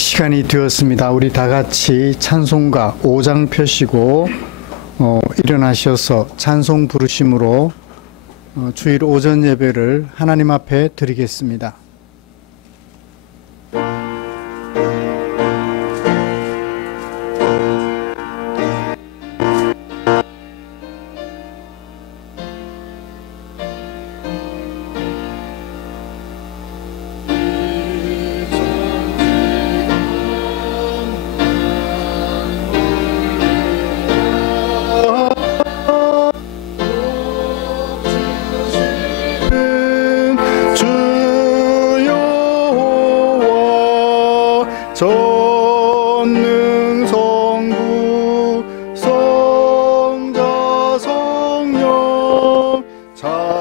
시간이 되었습니다. 우리 다 같이 찬송가 5장 펴시고 일어나셔서 찬송 부르심으로 주일 오전 예배를 하나님 앞에 드리겠습니다. 전능성부 성자 성령 찬송하고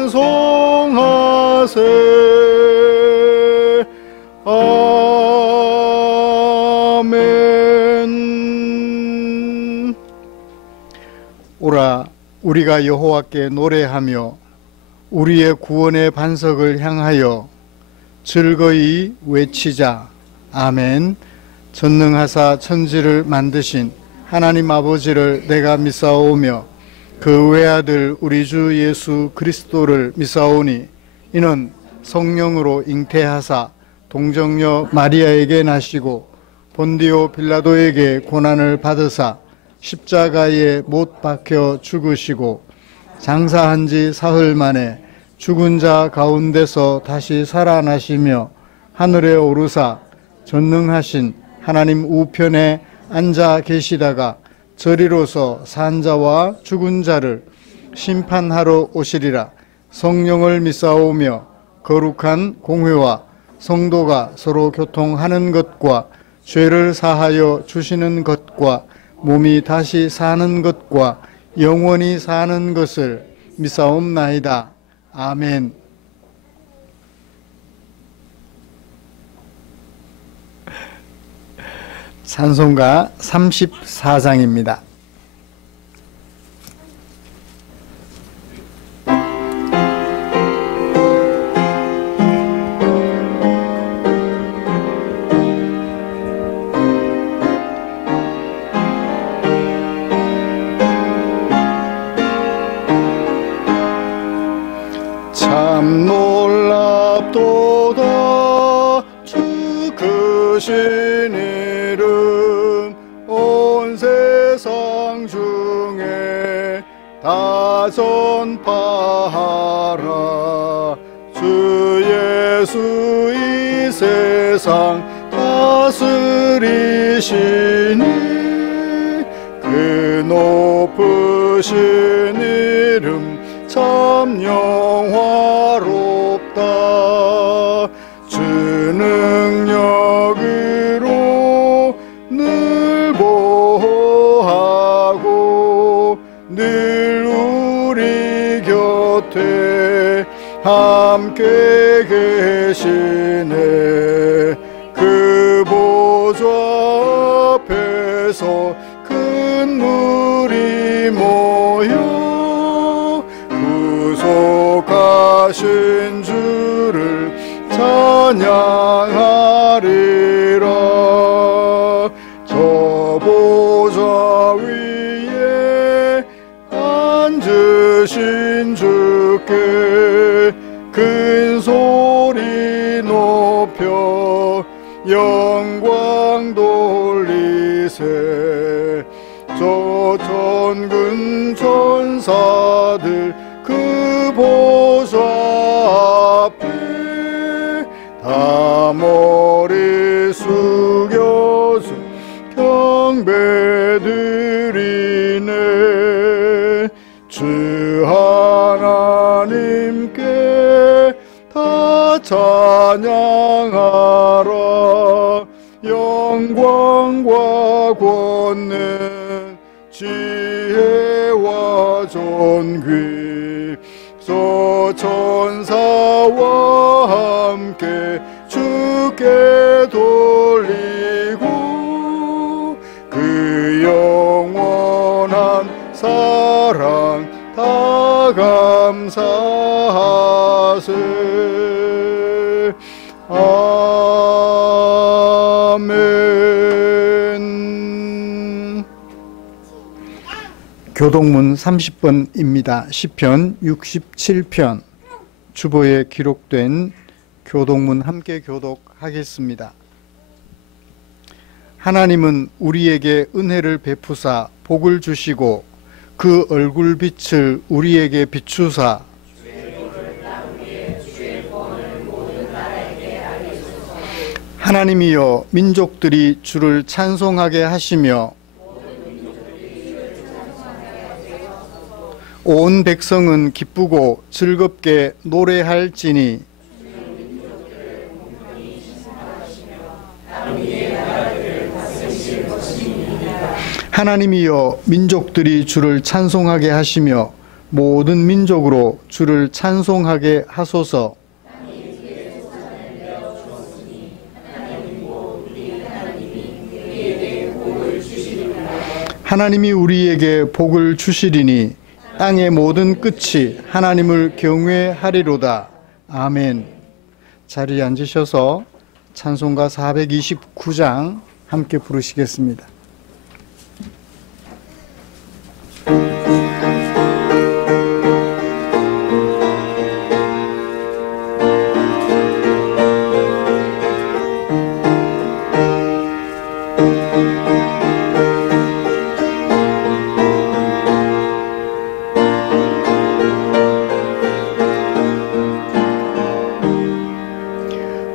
찬송하세. 아멘. 오라 우리가 여호와께 노래하며 우리의 구원의 반석을 향하여 즐거이 외치자. 아멘. 전능하사 천지를 만드신 하나님 아버지를 내가 믿사오며 그 외아들 우리 주 예수 그리스도를 믿사오니 이는 성령으로 잉태하사 동정녀 마리아에게 나시고 본디오 빌라도에게 고난을 받으사 십자가에 못 박혀 죽으시고 장사한 지 사흘 만에 죽은 자 가운데서 다시 살아나시며 하늘에 오르사 전능하신 하나님 우편에 앉아 계시다가 저리로서 산 자와 죽은 자를 심판하러 오시리라. 성령을 믿사오며 거룩한 공회와 성도가 서로 교통하는 것과 죄를 사하여 주시는 것과 몸이 다시 사는 것과 영원히 사는 것을 믿사옵나이다. 아멘. 찬송가 34장입니다. 참 놀랍도다 주 크신 이름 온 세상 중에 다 전파하라. 주 예수 이 세상 다스리시니 그 높으신 이름 참 영화롭다. 주 능력으로 늘 보호하고 늘 우리 곁에 함께 계시네. 그 보좌 앞에서 큰 물이 모여 구속하신 주를 찬양하리라. 저 보좌 위에 앉으신 주께 큰 소리 높여 영광 돌리세. 저 천군 천사들 그 보좌 앞에 다 머리 숙여서 경배드리네. 주 하나님께 다 찬양하라. 영광과 권능 지혜와 존귀 저 천사와 함께 주께 돌리고 그 영원한 사랑 다 감사하세. 아멘. 교독문 30번입니다. 시편 67편 주보에 기록된 교독문 함께 교독하겠습니다. 하나님은 우리에게 은혜를 베푸사 복을 주시고 그 얼굴빛을 우리에게 비추사 하나님이여 민족들이 주를 찬송하게 하시며 온 백성은 기쁘고 즐겁게 노래할지니 하나님이여 민족들이 주를 찬송하게 하시며 모든 민족으로 주를 찬송하게 하소서. 하나님이 우리에게 복을 주시리니 땅의 모든 끝이 하나님을 경외하리로다. 아멘. 자리에 앉으셔서 찬송가 429장 함께 부르시겠습니다.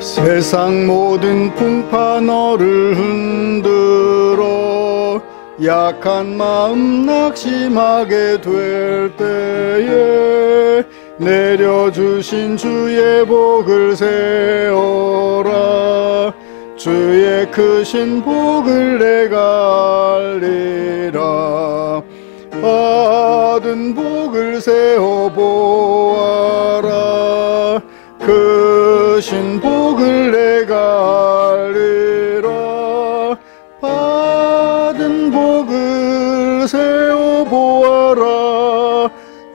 세상 모든 풍파 너를 흔들어 약한 마음 낙심하게 될 때에 내려주신 주의 복을 세워라. 주의 크신 복을 내가 알리라. 받은 복을 세워보아라. 크신 복을 내가 알리라. 받은 복을 세워보아라.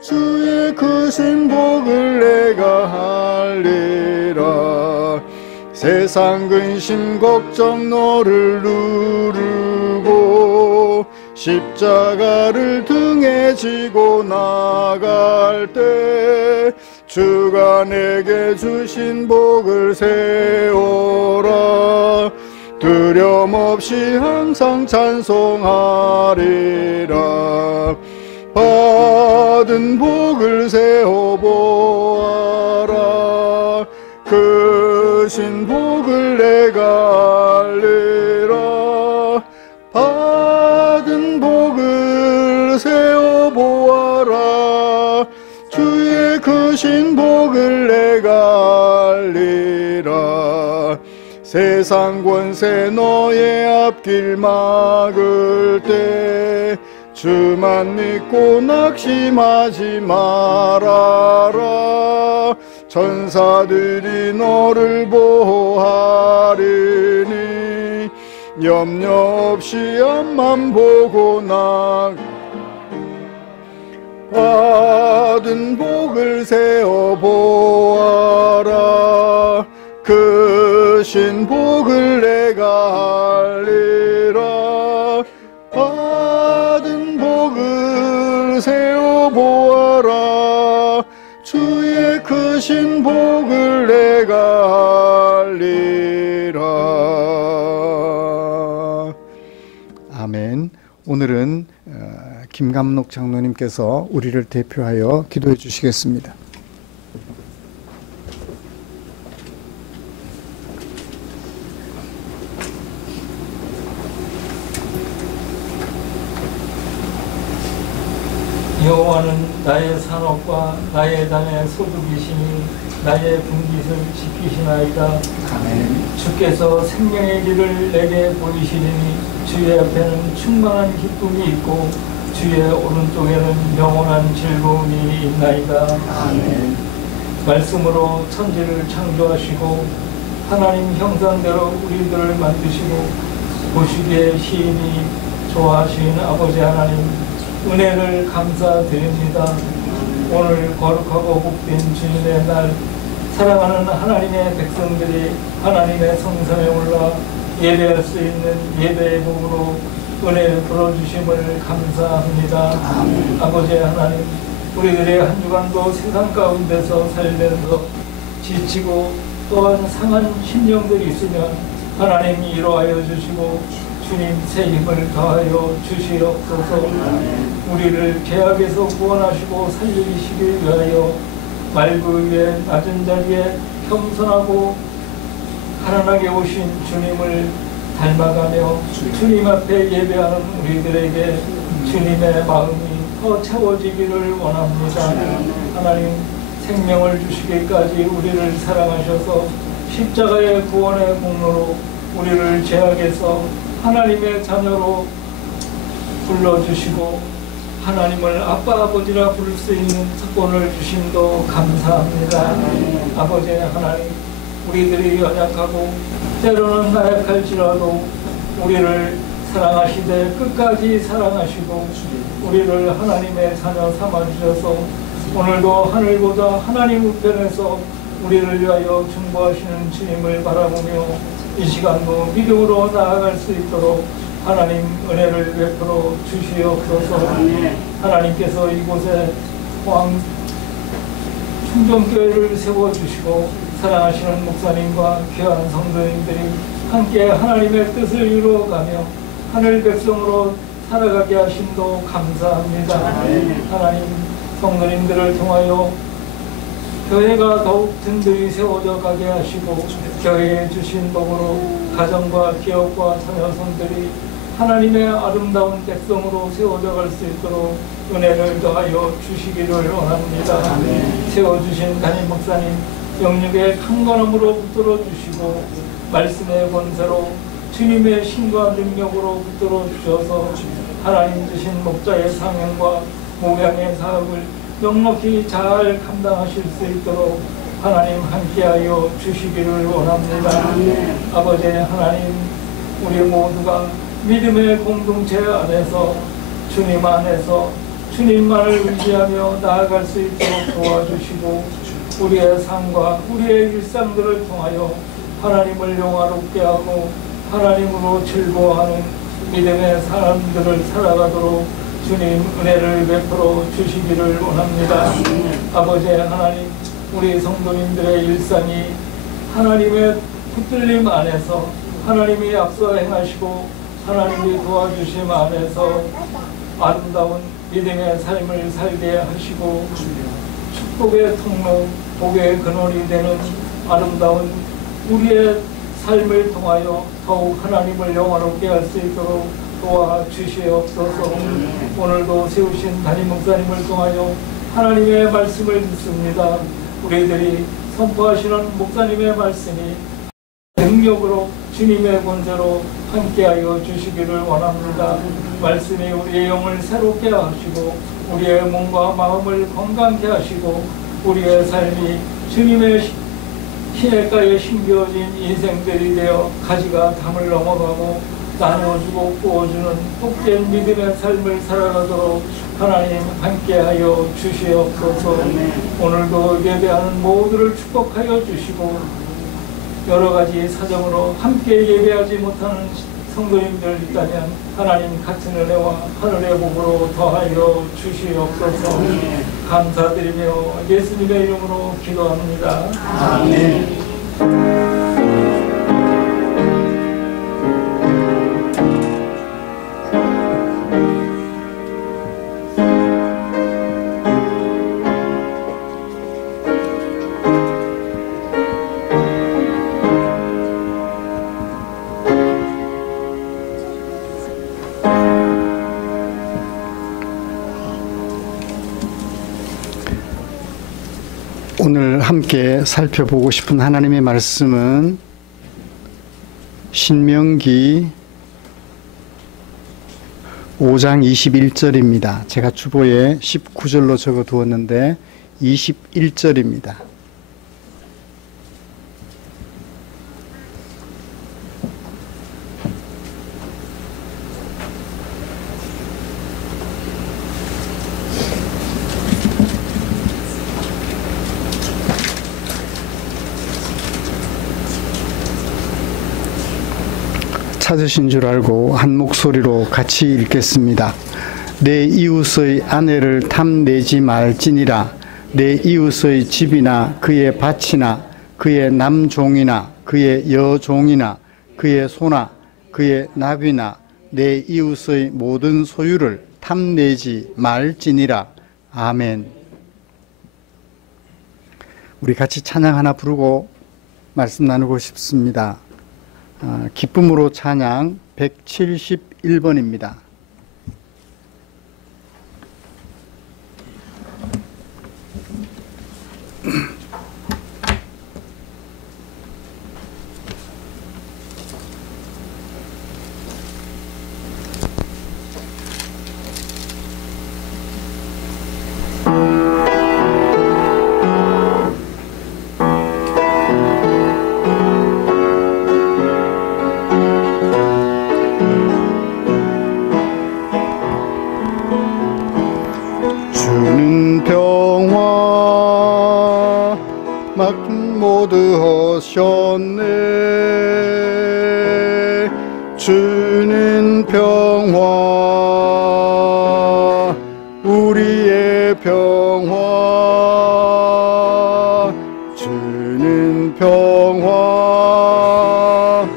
주의 크신 복을 내가 알리라. 세상 근심 걱정 너를 누르고 십자가를 등에 지고 나갈 때 주가 내게 주신 복을 세워라. 두려움 없이 항상 찬송하리라. 받은 복을 세워보아라. 크신 복을 내가 알리라. 받은 복을 세워보아라. 주의 크신 복을 내가 알리라. 세상 권세 너의 앞길 막을 때 주만 믿고 낙심하지 말아라. 천사들이 너를 보호하리니 염려 없이 앞만 보고 받은 복을 세워보아라. 크신 복을 내가 알리라. 받은 복을 세워보아라. 주의 크신 복을 내가 알리라. 아멘. 오늘은 김감록 장로님께서 우리를 대표하여 기도해 주시겠습니다. 여호와는 나의 산업과 나의 단의 소득이시니 나의 분깃을 지키시나이다. 아멘. 주께서 생명의 길을 내게 보이시리니 주의 앞에는 충만한 기쁨이 있고 주의 오른쪽에는 영원한 즐거움이 있나이다. 아멘. 말씀으로 천지를 창조하시고 하나님 형상대로 우리들을 만드시고 보시기에 시인이 좋아하신 아버지 하나님 은혜를 감사드립니다. 오늘 거룩하고 복된 주님의 날 사랑하는 하나님의 백성들이 하나님의 성산에 올라 예배할 수 있는 예배의 복으로 은혜 불어주심을 감사합니다. 아버지 하나님, 우리들의 한 주간도 세상 가운데서 살면서 지치고 또한 상한 심령들이 있으면 하나님 위로하여 주시고 주님 새 힘을 더하여 주시옵소서. 우리를 죄악에서 구원하시고 살리시기 위하여 말구 위에 낮은 자리에 겸손하고 가난하게 오신 주님을 닮아가며 주님 앞에 예배하는 우리들에게 주님의 마음이 더 채워지기를 원합니다. 하나님, 생명을 주시기까지 우리를 사랑하셔서 십자가의 구원의 공로로 우리를 죄악에서 하나님의 자녀로 불러주시고 하나님을 아빠 아버지라 부를 수 있는 특권을 주심도 감사합니다. 아버지 하나님, 우리들이 연약하고 때로는 나약할지라도 우리를 사랑하시되 끝까지 사랑하시고 우리를 하나님의 자녀 삼아주셔서 오늘도 하늘보다 하나님 우편에서 우리를 위하여 중보하시는 주님을 바라보며 이 시간도 믿음으로 나아갈 수 있도록 하나님 은혜를 베풀어 주시옵소서. 하나님께서 이곳에 포항 충정교회를 세워주시고 사랑하시는 목사님과 귀한 성도님들이 함께 하나님의 뜻을 이루어가며 하늘 백성으로 살아가게 하심도 감사합니다. 하나님, 성도님들을 통하여 교회가 더욱 든든히 세워져 가게 하시고 교회에 주신 복으로 가정과 기업과 자녀손들이 하나님의 아름다운 백성으로 세워져 갈 수 있도록 은혜를 더하여 주시기를 원합니다. 세워주신 담임 목사님 영육의 강건함으로 붙들어 주시고 말씀의 권세로 주님의 신과 능력으로 붙들어 주셔서 하나님 주신 목자의 사명과 목양의 사업을 넉넉히 잘 감당하실 수 있도록 하나님 함께하여 주시기를 원합니다. 아버지 하나님, 우리 모두가 믿음의 공동체 안에서 주님 안에서 주님만을 의지하며 나아갈 수 있도록 도와주시고 우리의 삶과 우리의 일상들을 통하여 하나님을 영화롭게 하고 하나님으로 즐거워하는 믿음의 사람들을 살아가도록 주님 은혜를 베풀어 주시기를 원합니다. 아버지 하나님, 우리 성도님들의 일상이 하나님의 붙들림 안에서 하나님이 앞서 행하시고 하나님이 도와주심 안에서 아름다운 믿음의 삶을 살게 하시고 축복의 통로, 복의 근원이 되는 아름다운 우리의 삶을 통하여 더욱 하나님을 영화롭게 할 수 있도록 도와주시옵소서. 오늘도 세우신 담임 목사님을 통하여 하나님의 말씀을 듣습니다. 우리들이 선포하시는 목사님의 말씀이 능력으로 주님의 권세로 함께하여 주시기를 원합니다. 말씀이 우리의 영을 새롭게 하시고 우리의 몸과 마음을 건강케 하시고 우리의 삶이 주님의 시냇가에 심겨진 인생들이 되어 가지가 담을 넘어가고 나눠주고 구워주는 복된 믿음의 삶을 살아가도록 하나님 함께하여 주시옵소서. 오늘도 예배하는 모두를 축복하여 주시고 여러 가지 사정으로 함께 예배하지 못하는 성도님들 있다면 하나님 같은 은혜와 하늘의 복으로 더하여 주시옵소서. 감사드리며 예수님의 이름으로 기도합니다. 아멘. 오늘 함께 살펴보고 싶은 하나님의 말씀은 신명기 5장 21절입니다. 제가 주보에 19절로 적어 두었는데 21절입니다. 찾으신 줄 알고 한 목소리로 같이 읽겠습니다. 내 이웃의 아내를 탐내지 말지니라. 내 이웃의 집이나 그의 밭이나 그의 남종이나 그의 여종이나 그의 소나 그의 나귀나 내 이웃의 모든 소유를 탐내지 말지니라. 아멘. 우리 같이 찬양 하나 부르고 말씀 나누고 싶습니다. 기쁨으로 찬양 171번입니다. 주는 평화 모두 하셨네. 주는 평화 우리의 평화. 주는 평화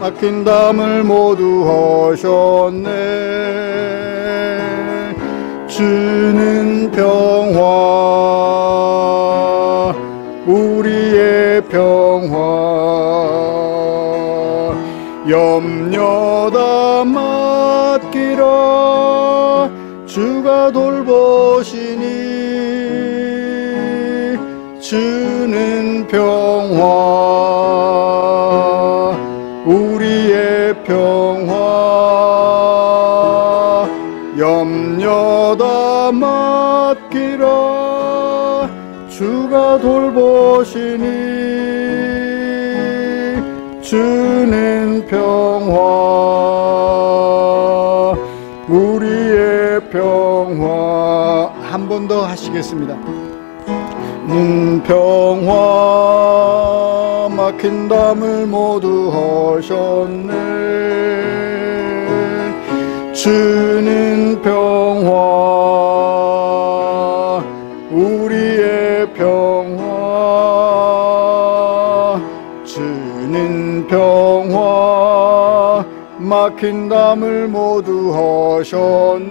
막힌 담을 모두 하셨네. 주는 평화 우리의 평화. 염려 다 맡기라. 주가 돌보시니. 주는 평화 우리의 평화. 염려 다 맡기라. 주가 돌보시니. 주는 평화 우리의 평화. 한 번 더 하시겠습니다. 평화 막힌 담을 모두 하셨네. 주는 평화 우리의 평화. 주는 평화 막힌 담을 모두 하셨네.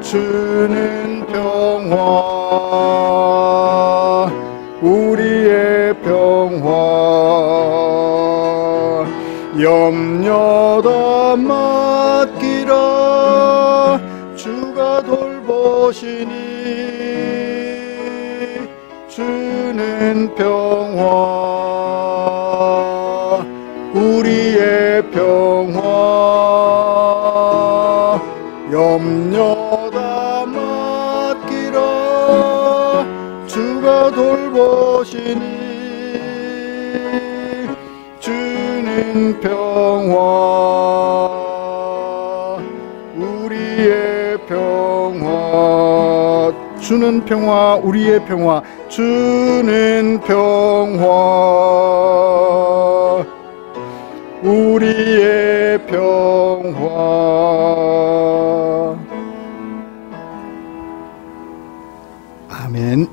주는 평화 우리의 평화. 염려 다 맡기라. 주가 돌보시니. 주는 평화 우리의 평화. 염려 다 맡기라. 주가 돌보시니. 주는 평화 우리의 평화. 주는 평화 우리의 평화. 주는 평화 우리의 평화. 아멘.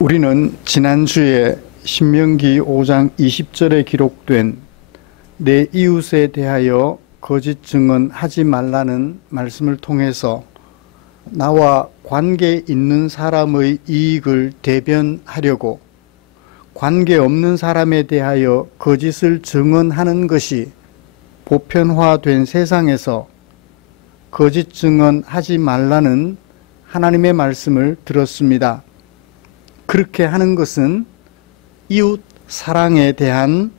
우리는 지난주에 신명기 5장 20절에 기록된 내 이웃에 대하여 거짓 증언하지 말라는 말씀을 통해서 나와 관계 있는 사람의 이익을 대변하려고 관계 없는 사람에 대하여 거짓을 증언하는 것이 보편화된 세상에서 거짓 증언하지 말라는 하나님의 말씀을 들었습니다. 그렇게 하는 것은 이웃 사랑에 대한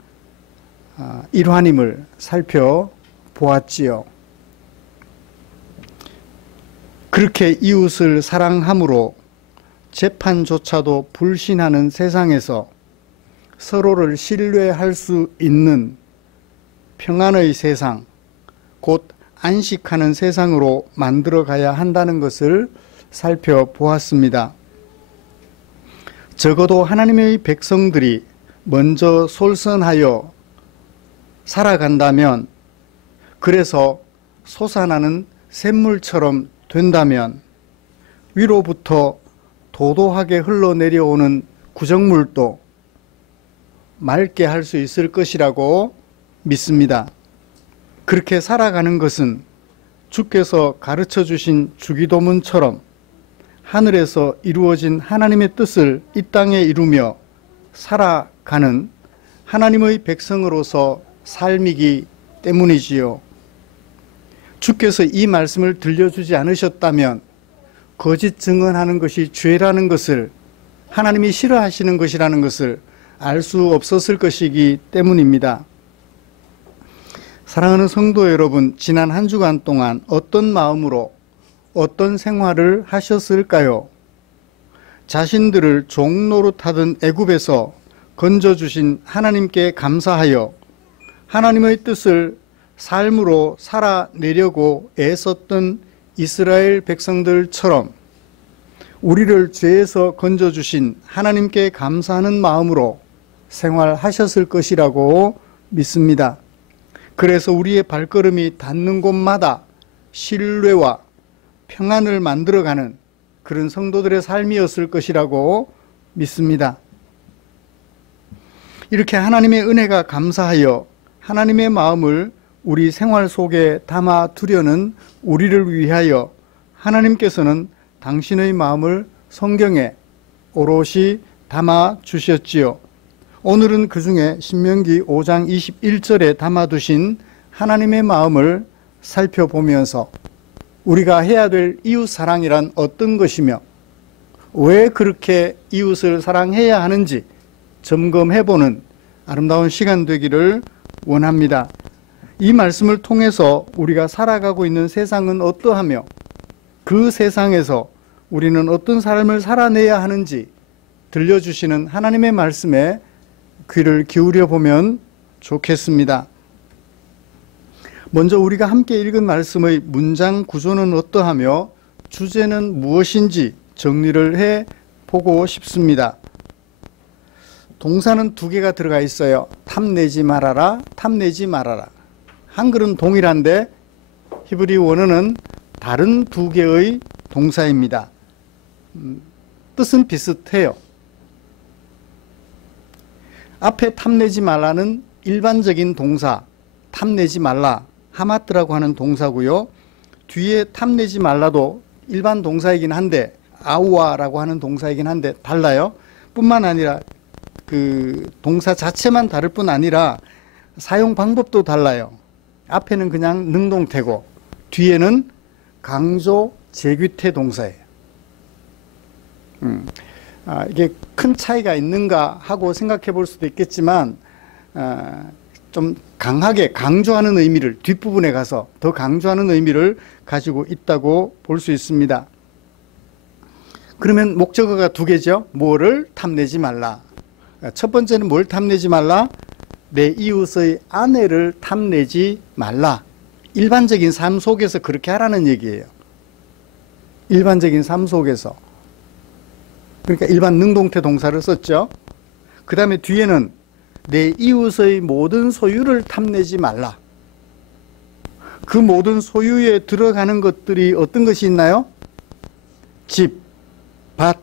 일환임을 살펴보았지요. 그렇게 이웃을 사랑함으로 재판조차도 불신하는 세상에서 서로를 신뢰할 수 있는 평안의 세상, 곧 안식하는 세상으로 만들어 가야 한다는 것을 살펴보았습니다. 적어도 하나님의 백성들이 먼저 솔선하여 살아간다면, 그래서 솟아나는 샘물처럼 된다면 위로부터 도도하게 흘러내려오는 구정물도 맑게 할 수 있을 것이라고 믿습니다. 그렇게 살아가는 것은 주께서 가르쳐 주신 주기도문처럼 하늘에서 이루어진 하나님의 뜻을 이 땅에 이루며 살아가는 하나님의 백성으로서 삶이기 때문이지요. 주께서 이 말씀을 들려주지 않으셨다면 거짓 증언하는 것이 죄라는 것을, 하나님이 싫어하시는 것이라는 것을 알 수 없었을 것이기 때문입니다. 사랑하는 성도 여러분, 지난 한 주간 동안 어떤 마음으로 어떤 생활을 하셨을까요? 자신들을 종노릇하던 애굽에서 건져주신 하나님께 감사하여 하나님의 뜻을 삶으로 살아내려고 애썼던 이스라엘 백성들처럼 우리를 죄에서 건져주신 하나님께 감사하는 마음으로 생활하셨을 것이라고 믿습니다. 그래서 우리의 발걸음이 닿는 곳마다 신뢰와 평안을 만들어가는 그런 성도들의 삶이었을 것이라고 믿습니다. 이렇게 하나님의 은혜가 감사하여 하나님의 마음을 우리 생활 속에 담아 두려는 우리를 위하여 하나님께서는 당신의 마음을 성경에 오롯이 담아 주셨지요. 오늘은 그 중에 신명기 5장 21절에 담아두신 하나님의 마음을 살펴보면서 우리가 해야 될 이웃 사랑이란 어떤 것이며 왜 그렇게 이웃을 사랑해야 하는지 점검해보는 아름다운 시간 되기를 원합니다. 이 말씀을 통해서 우리가 살아가고 있는 세상은 어떠하며 그 세상에서 우리는 어떤 삶을 살아내야 하는지 들려주시는 하나님의 말씀에 귀를 기울여 보면 좋겠습니다. 먼저 우리가 함께 읽은 말씀의 문장 구조는 어떠하며 주제는 무엇인지 정리를 해 보고 싶습니다. 동사는 두 개가 들어가 있어요. 탐내지 말아라, 탐내지 말아라. 한글은 동일한데 히브리 원어는 다른 두 개의 동사입니다. 뜻은 비슷해요. 앞에 탐내지 말라는 일반적인 동사, 탐내지 말라, 하마트라고 하는 동사고요. 뒤에 탐내지 말라도 일반 동사이긴 한데, 아우아라고 하는 동사이긴 한데 달라요. 뿐만 아니라 그 동사 자체만 다를 뿐 아니라 사용 방법도 달라요. 앞에는 그냥 능동태고 뒤에는 강조 제귀태 동사예요. 이게 큰 차이가 있는가 하고 생각해 볼 수도 있겠지만 좀 강하게 강조하는 의미를, 뒷부분에 가서 더 강조하는 의미를 가지고 있다고 볼 수 있습니다. 그러면 목적어가 두 개죠. 뭐를 탐내지 말라. 첫 번째는 뭘 탐내지 말라? 내 이웃의 아내를 탐내지 말라. 일반적인 삶 속에서 그렇게 하라는 얘기예요. 일반적인 삶 속에서. 그러니까 일반 능동태 동사를 썼죠. 그 다음에 뒤에는 내 이웃의 모든 소유를 탐내지 말라. 그 모든 소유에 들어가는 것들이 어떤 것이 있나요? 집, 밭,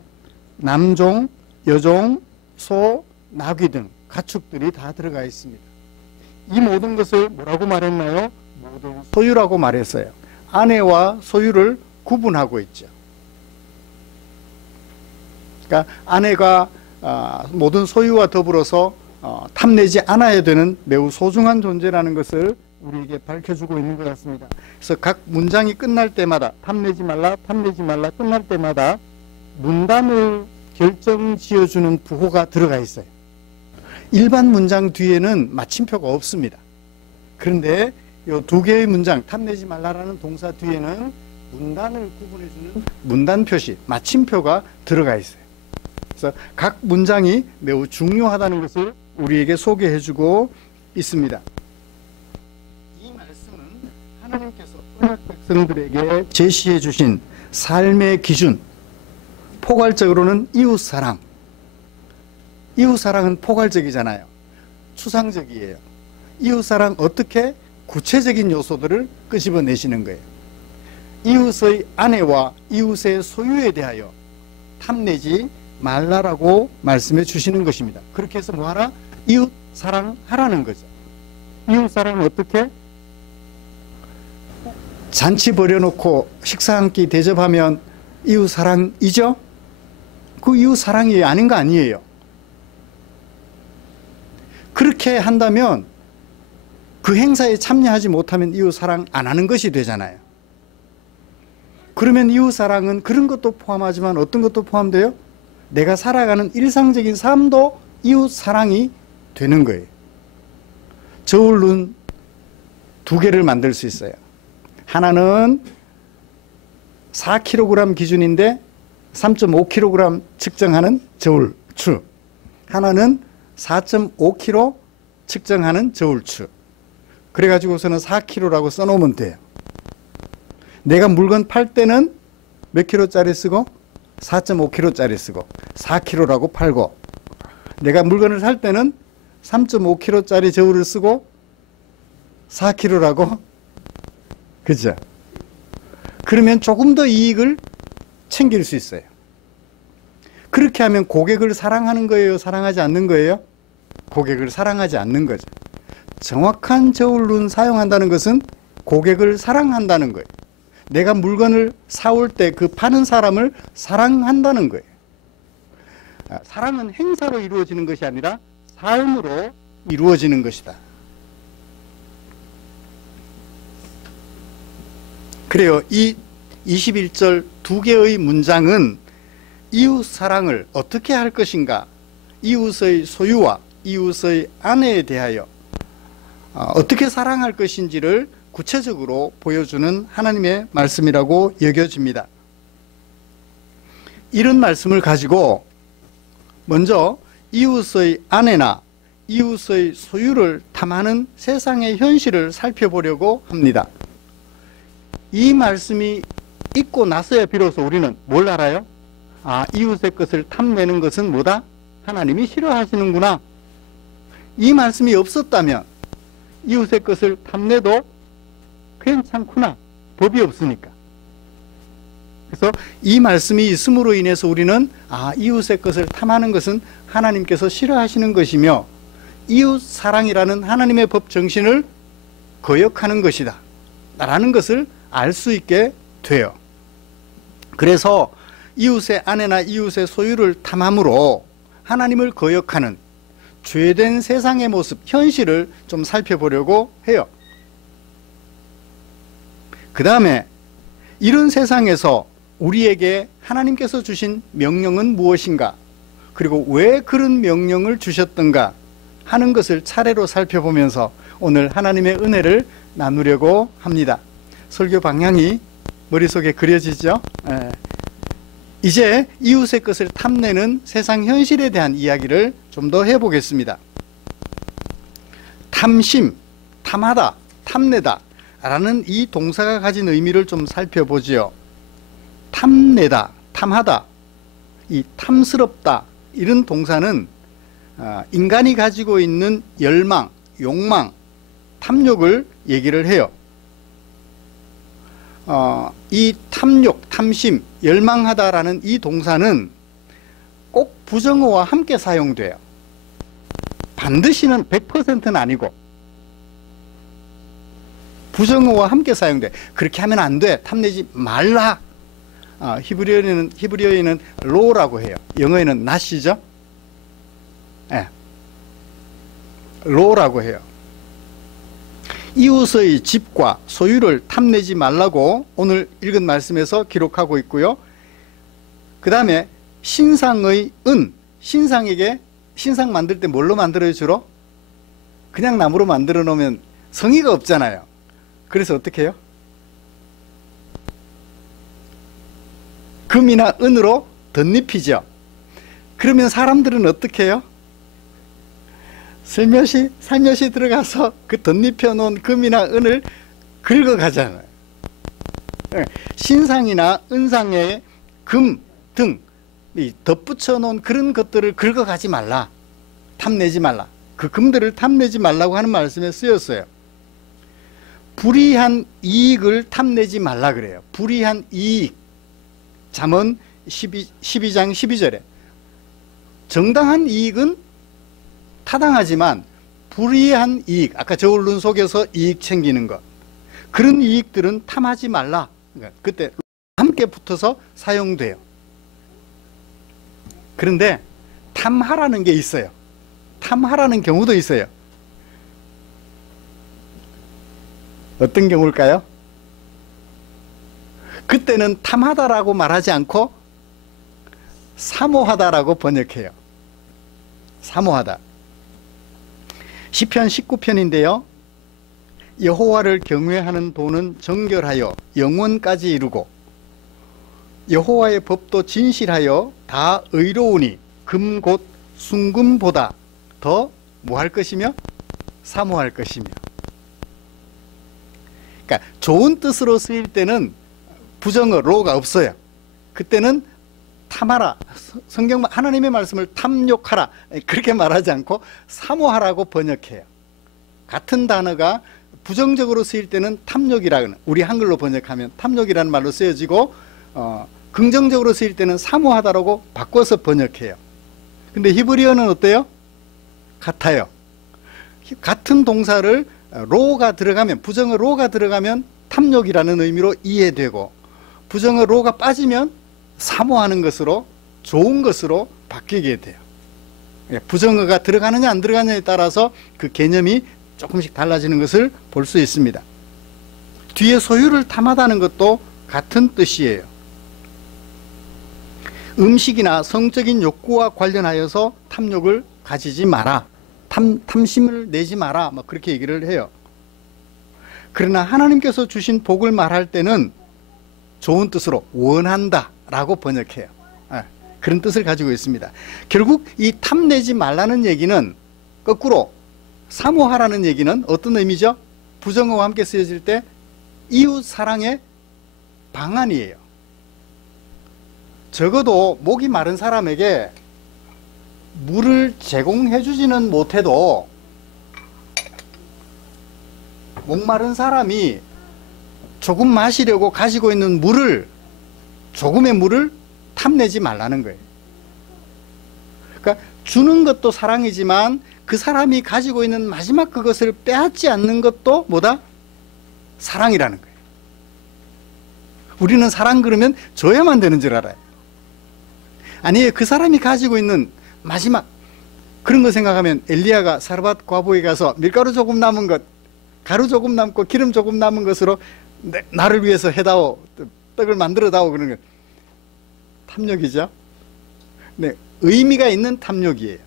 남종, 여종, 소, 나귀 등 가축들이 다 들어가 있습니다. 이 모든 것을 뭐라고 말했나요? 모든 소유라고 말했어요. 아내와 소유를 구분하고 있죠. 그러니까 아내가 모든 소유와 더불어서 탐내지 않아야 되는 매우 소중한 존재라는 것을 우리에게 밝혀주고 있는 것 같습니다. 그래서 각 문장이 끝날 때마다 탐내지 말라, 탐내지 말라 끝날 때마다 문단을 결정지어주는 부호가 들어가 있어요. 일반 문장 뒤에는 마침표가 없습니다. 그런데 이 두 개의 문장, 탐내지 말라라는 동사 뒤에는 문단을 구분해주는 문단 표시, 마침표가 들어가 있어요. 그래서 각 문장이 매우 중요하다는 것을 우리에게 소개해주고 있습니다. 이 말씀은 하나님께서 언약 백성들에게 제시해 주신 삶의 기준, 포괄적으로는 이웃사랑. 이웃사랑은 포괄적이잖아요. 추상적이에요. 이웃사랑 어떻게 구체적인 요소들을 끄집어내시는 거예요. 이웃의 아내와 이웃의 소유에 대하여 탐내지 말라라고 말씀해 주시는 것입니다. 그렇게 해서 뭐하라? 이웃사랑하라는 거죠. 이웃사랑은 어떻게? 잔치 벌여놓고 식사 한 끼 대접하면 이웃사랑이죠? 그 이웃사랑이 아닌 거 아니에요. 그렇게 한다면 그 행사에 참여하지 못하면 이웃사랑 안 하는 것이 되잖아요. 그러면 이웃사랑은 그런 것도 포함하지만 어떤 것도 포함돼요? 내가 살아가는 일상적인 삶도 이웃사랑이 되는 거예요. 저울눈 2개를 만들 수 있어요. 하나는 4kg 기준인데 3.5kg 측정하는 저울추, 하나는 4.5kg 측정하는 저울추. 그래가지고서는 4kg라고 써놓으면 돼요. 내가 물건 팔 때는 몇 킬로짜리 쓰고 4.5kg짜리 쓰고 4kg라고 팔고, 내가 물건을 살 때는 3.5kg짜리 저울을 쓰고 4kg라고, 그죠? 그러면 조금 더 이익을 챙길 수 있어요. 그렇게 하면 고객을 사랑하는 거예요? 사랑하지 않는 거예요? 고객을 사랑하지 않는 거죠. 정확한 저울눈 사용한다는 것은 고객을 사랑한다는 거예요. 내가 물건을 사올 때 그 파는 사람을 사랑한다는 거예요. 사랑은 행사로 이루어지는 것이 아니라 삶으로 이루어지는 것이다. 그래요. 이 21절 2개의 문장은 이웃 사랑을 어떻게 할 것인가, 이웃의 소유와 이웃의 아내에 대하여 어떻게 사랑할 것인지를 구체적으로 보여주는 하나님의 말씀이라고 여겨집니다. 이런 말씀을 가지고 먼저 이웃의 아내나 이웃의 소유를 탐하는 세상의 현실을 살펴보려고 합니다. 이 말씀이 있고 나서야 비로소 우리는 뭘 알아요? 아, 이웃의 것을 탐내는 것은 뭐다? 하나님이 싫어하시는구나. 이 말씀이 없었다면 이웃의 것을 탐내도 괜찮구나. 법이 없으니까. 그래서 이 말씀이 있음으로 인해서 우리는 아, 이웃의 것을 탐하는 것은 하나님께서 싫어하시는 것이며 이웃 사랑이라는 하나님의 법 정신을 거역하는 것이다 라는 것을 알 수 있게 돼요. 그래서 이웃의 아내나 이웃의 소유를 탐함으로 하나님을 거역하는 죄된 세상의 모습, 현실을 좀 살펴보려고 해요. 그 다음에 이런 세상에서 우리에게 하나님께서 주신 명령은 무엇인가, 그리고 왜 그런 명령을 주셨던가 하는 것을 차례로 살펴보면서 오늘 하나님의 은혜를 나누려고 합니다. 설교 방향이 머릿속에 그려지죠? 이제 이웃의 것을 탐내는 세상 현실에 대한 이야기를 좀 더 해보겠습니다. 탐심, 탐하다, 탐내다 라는 이 동사가 가진 의미를 좀 살펴보지요. 탐내다, 탐하다, 이 탐스럽다 이런 동사는 인간이 가지고 있는 열망, 욕망, 탐욕을 얘기를 해요. 이 탐욕, 탐심, 열망하다라는 이 동사는 꼭 부정어와 함께 사용돼요. 반드시는 100%는 아니고 부정어와 함께 사용돼. 그렇게 하면 안 돼. 탐내지 말라. 히브리어에는 로라고 해요. 영어에는 not이죠. 네. 로라고 해요. 이웃의 집과 소유를 탐내지 말라고 오늘 읽은 말씀에서 기록하고 있고요. 그 다음에 신상의 은, 신상에게, 신상 만들 때 뭘로 만들어요 주로? 그냥 나무로 만들어 놓으면 성의가 없잖아요. 그래서 어떻게 해요? 금이나 은으로 덧입히죠. 그러면 사람들은 어떻게 해요? 살며시 들어가서 그 덧입혀 놓은 금이나 은을 긁어가잖아요. 신상이나 은상에 금 등 덧붙여 놓은 그런 것들을 긁어가지 말라. 탐내지 말라. 그 금들을 탐내지 말라고 하는 말씀에 쓰였어요. 불이한 이익을 탐내지 말라 그래요. 불이한 이익. 잠언 12장 12절에 정당한 이익은 타당하지만 불이한 이익, 아까 저울눈 속에서 이익 챙기는 것, 그런 이익들은 탐하지 말라. 그러니까 그때 함께 붙어서 사용돼요. 그런데 탐하라는 게 있어요. 탐하라는 경우도 있어요. 어떤 경우일까요? 그때는 탐하다라고 말하지 않고 사모하다라고 번역해요. 사모하다. 시편 19편인데요. 여호와를 경외하는 도는 정결하여 영원까지 이루고 여호와의 법도 진실하여 다 의로우니 금 곧 순금보다 더 뭐 할 것이며 사모할 것이며. 그러니까 좋은 뜻으로 쓰일 때는 부정어 로가 없어요. 그때는 탐하라, 성경 하나님의 말씀을 탐욕하라 그렇게 말하지 않고 사모하라고 번역해요. 같은 단어가 부정적으로 쓰일 때는 탐욕이라는, 우리 한글로 번역하면 탐욕이라는 말로 쓰여지고 긍정적으로 쓰일 때는 사모하다라고 바꿔서 번역해요. 근데 히브리어는 어때요? 같아요. 같은 동사를 로가 들어가면, 부정어 로가 들어가면 탐욕이라는 의미로 이해되고 부정어 로가 빠지면 사모하는 것으로, 좋은 것으로 바뀌게 돼요. 부정어가 들어가느냐 안 들어가느냐에 따라서 그 개념이 조금씩 달라지는 것을 볼 수 있습니다. 뒤에 소유를 탐하다는 것도 같은 뜻이에요. 음식이나 성적인 욕구와 관련하여서 탐욕을 가지지 마라. 탐심을 내지 마라. 뭐 그렇게 얘기를 해요. 그러나 하나님께서 주신 복을 말할 때는 좋은 뜻으로 원한다 라고 번역해요. 그런 뜻을 가지고 있습니다. 결국 이 탐내지 말라는 얘기는 거꾸로 사모하라는 얘기는 어떤 의미죠? 부정어와 함께 쓰여질 때 이웃 사랑의 방안이에요. 적어도 목이 마른 사람에게 물을 제공해 주지는 못해도 목마른 사람이 조금 마시려고 가지고 있는 물을, 조금의 물을 탐내지 말라는 거예요. 그러니까 주는 것도 사랑이지만 그 사람이 가지고 있는 마지막 그것을 빼앗지 않는 것도 뭐다? 사랑이라는 거예요. 우리는 사랑 그러면 줘야만 되는 줄 알아요. 아니에요. 그 사람이 가지고 있는 마지막 그런 거 생각하면 엘리야가 사르밧 과부에 가서 밀가루 조금 남은 것, 가루 조금 남고 기름 조금 남은 것으로 나를 위해서 해다오, 떡을 만들어다오, 그런 거 탐욕이죠. 네, 의미가 있는 탐욕이에요.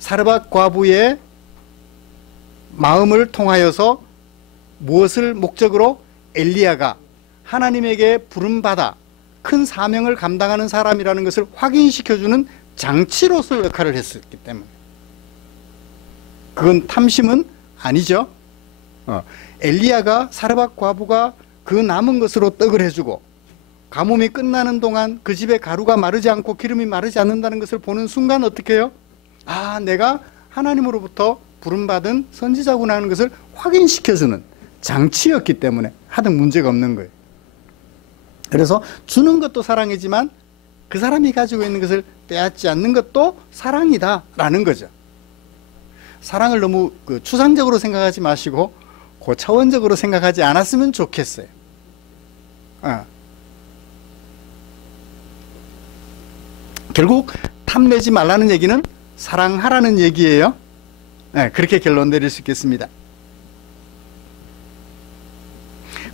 사르밧 과부의 마음을 통하여서 무엇을 목적으로? 엘리야가 하나님에게 부름받아 큰 사명을 감당하는 사람이라는 것을 확인시켜주는 장치로서 역할을 했었기 때문에 그건 탐심은 아니죠. 엘리야가 사르밧 과부가 그 남은 것으로 떡을 해주고 가뭄이 끝나는 동안 그 집에 가루가 마르지 않고 기름이 마르지 않는다는 것을 보는 순간 어떻게 해요? 아, 내가 하나님으로부터 부름받은 선지자구나 하는 것을 확인시켜주는 장치였기 때문에 하등 문제가 없는 거예요. 그래서 주는 것도 사랑이지만 그 사람이 가지고 있는 것을 빼앗지 않는 것도 사랑이다라는 거죠. 사랑을 너무 추상적으로 생각하지 마시고 고차원적으로 생각하지 않았으면 좋겠어요. 결국 탐내지 말라는 얘기는 사랑하라는 얘기예요. 그렇게 결론 내릴 수 있겠습니다.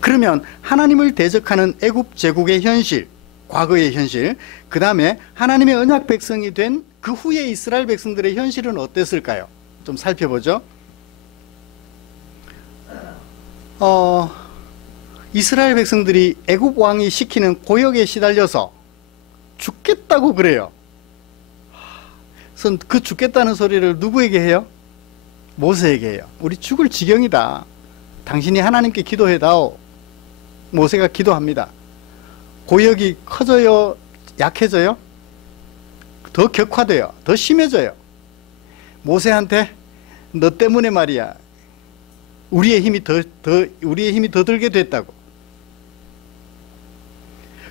그러면 하나님을 대적하는 애굽 제국의 현실, 과거의 현실, 그 다음에 하나님의 언약 백성이 된 그 후에 이스라엘 백성들의 현실은 어땠을까요? 좀 살펴보죠. 이스라엘 백성들이 애굽 왕이 시키는 고역에 시달려서 죽겠다고 그래요. 그 죽겠다는 소리를 누구에게 해요? 모세에게 해요. 우리 죽을 지경이다. 당신이 하나님께 기도해다오. 모세가 기도합니다. 고역이 커져요? 약해져요? 더 격화돼요? 더 심해져요? 모세한테 너 때문에 말이야. 우리의 힘이 더 들게 됐다고.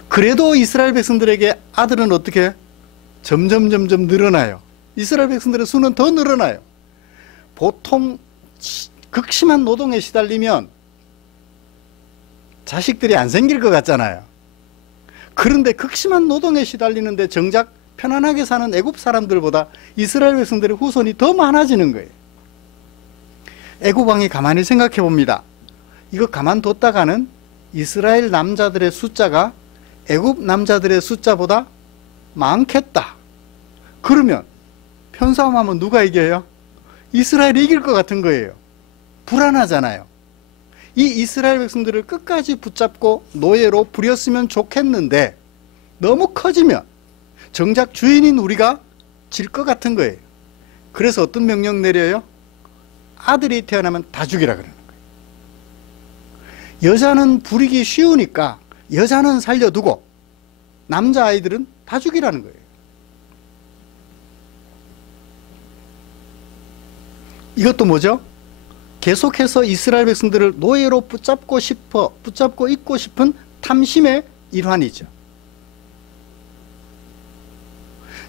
그래도 이스라엘 백성들에게 아들은 어떻게? 점점 늘어나요. 이스라엘 백성들의 수는 더 늘어나요. 보통 극심한 노동에 시달리면 자식들이 안 생길 것 같잖아요. 그런데 극심한 노동에 시달리는데 정작 편안하게 사는 애굽 사람들보다 이스라엘 백성들의 후손이 더 많아지는 거예요. 애굽 왕이 가만히 생각해 봅니다. 이거 가만뒀다가는 이스라엘 남자들의 숫자가 애굽 남자들의 숫자보다 많겠다. 그러면 편싸움하면 누가 이겨요? 이스라엘이 이길 것 같은 거예요. 불안하잖아요. 이 이스라엘 백성들을 끝까지 붙잡고 노예로 부렸으면 좋겠는데 너무 커지면 정작 주인인 우리가 질 것 같은 거예요. 그래서 어떤 명령 내려요? 아들이 태어나면 다 죽이라 그러는 거예요. 여자는 부리기 쉬우니까 여자는 살려두고 남자아이들은 다 죽이라는 거예요. 이것도 뭐죠? 계속해서 이스라엘 백성들을 노예로 붙잡고 있고 싶은 탐심의 일환이죠.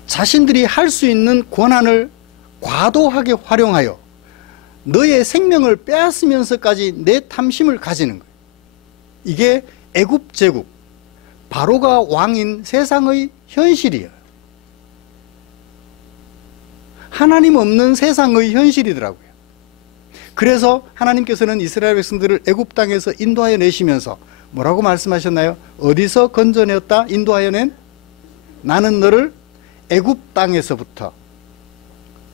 자신들이 할 수 있는 권한을 과도하게 활용하여 너의 생명을 빼앗으면서까지 내 탐심을 가지는 거예요. 이게 애굽 제국, 바로가 왕인 세상의 현실이에요. 하나님 없는 세상의 현실이더라고요. 그래서 하나님께서는 이스라엘 백성들을 애굽 땅에서 인도하여 내시면서 뭐라고 말씀하셨나요? 어디서 건져내었다? 인도하여 낸? 나는 너를 애굽 땅에서부터,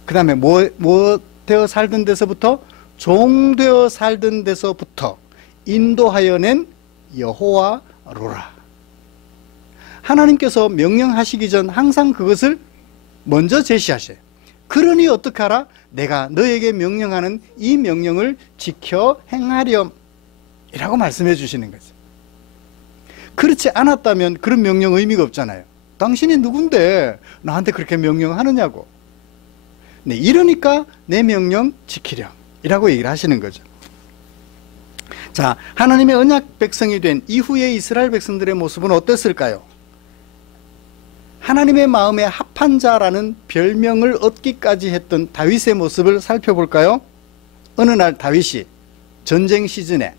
그 다음에 뭐 되어 살던 데서부터? 종되어 살던 데서부터 인도하여 낸 여호와로라. 하나님께서 명령하시기 전 항상 그것을 먼저 제시하셔요. 그러니 어떻게 하라? 내가 너에게 명령하는 이 명령을 지켜 행하렴 이라고 말씀해 주시는 거죠. 그렇지 않았다면 그런 명령 의미가 없잖아요. 당신이 누군데 나한테 그렇게 명령하느냐고. 네, 이러니까 내 명령 지키렴 이라고 얘기를 하시는 거죠. 자, 하나님의 언약 백성이 된 이후의 이스라엘 백성들의 모습은 어땠을까요? 하나님의 마음에 합한 자라는 별명을 얻기까지 했던 다윗의 모습을 살펴볼까요? 어느 날 다윗이 전쟁 시즌에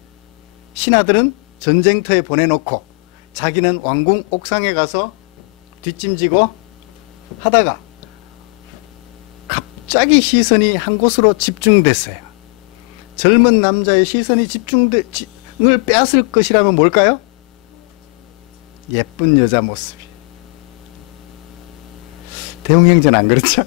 신하들은 전쟁터에 보내놓고 자기는 왕궁 옥상에 가서 뒷짐지고 하다가 갑자기 시선이 한 곳으로 집중됐어요. 젊은 남자의 시선이 집중을 빼앗을 것이라면 뭘까요? 예쁜 여자 모습이. 대웅형제는 안 그렇죠?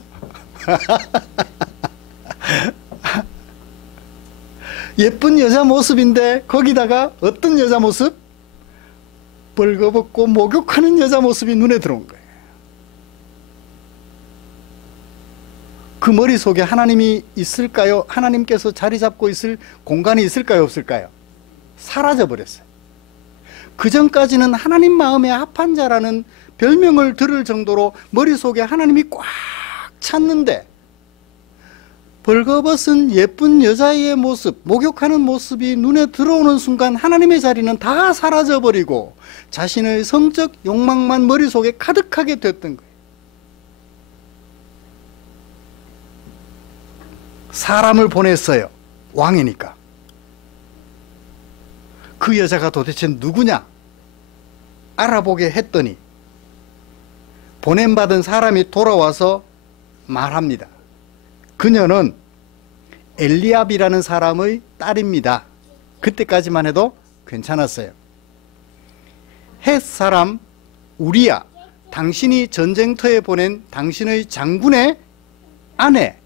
예쁜 여자 모습인데 거기다가 어떤 여자 모습? 벌거벗고 목욕하는 여자 모습이 눈에 들어온 거예요. 그 머릿속에 하나님이 있을까요? 하나님께서 자리 잡고 있을 공간이 있을까요? 없을까요? 사라져버렸어요. 그전까지는 하나님 마음에 합한 자라는 별명을 들을 정도로 머릿속에 하나님이 꽉 찼는데 벌거벗은 예쁜 여자의 모습, 목욕하는 모습이 눈에 들어오는 순간 하나님의 자리는 다 사라져버리고 자신의 성적 욕망만 머릿속에 가득하게 됐던 거예요. 사람을 보냈어요. 왕이니까. 그 여자가 도대체 누구냐? 알아보게 했더니 보냄받은 사람이 돌아와서 말합니다. 그녀는 엘리압이라는 사람의 딸입니다. 그때까지만 해도 괜찮았어요. 헷 사람 우리야, 당신이 전쟁터에 보낸 당신의 장군의 아내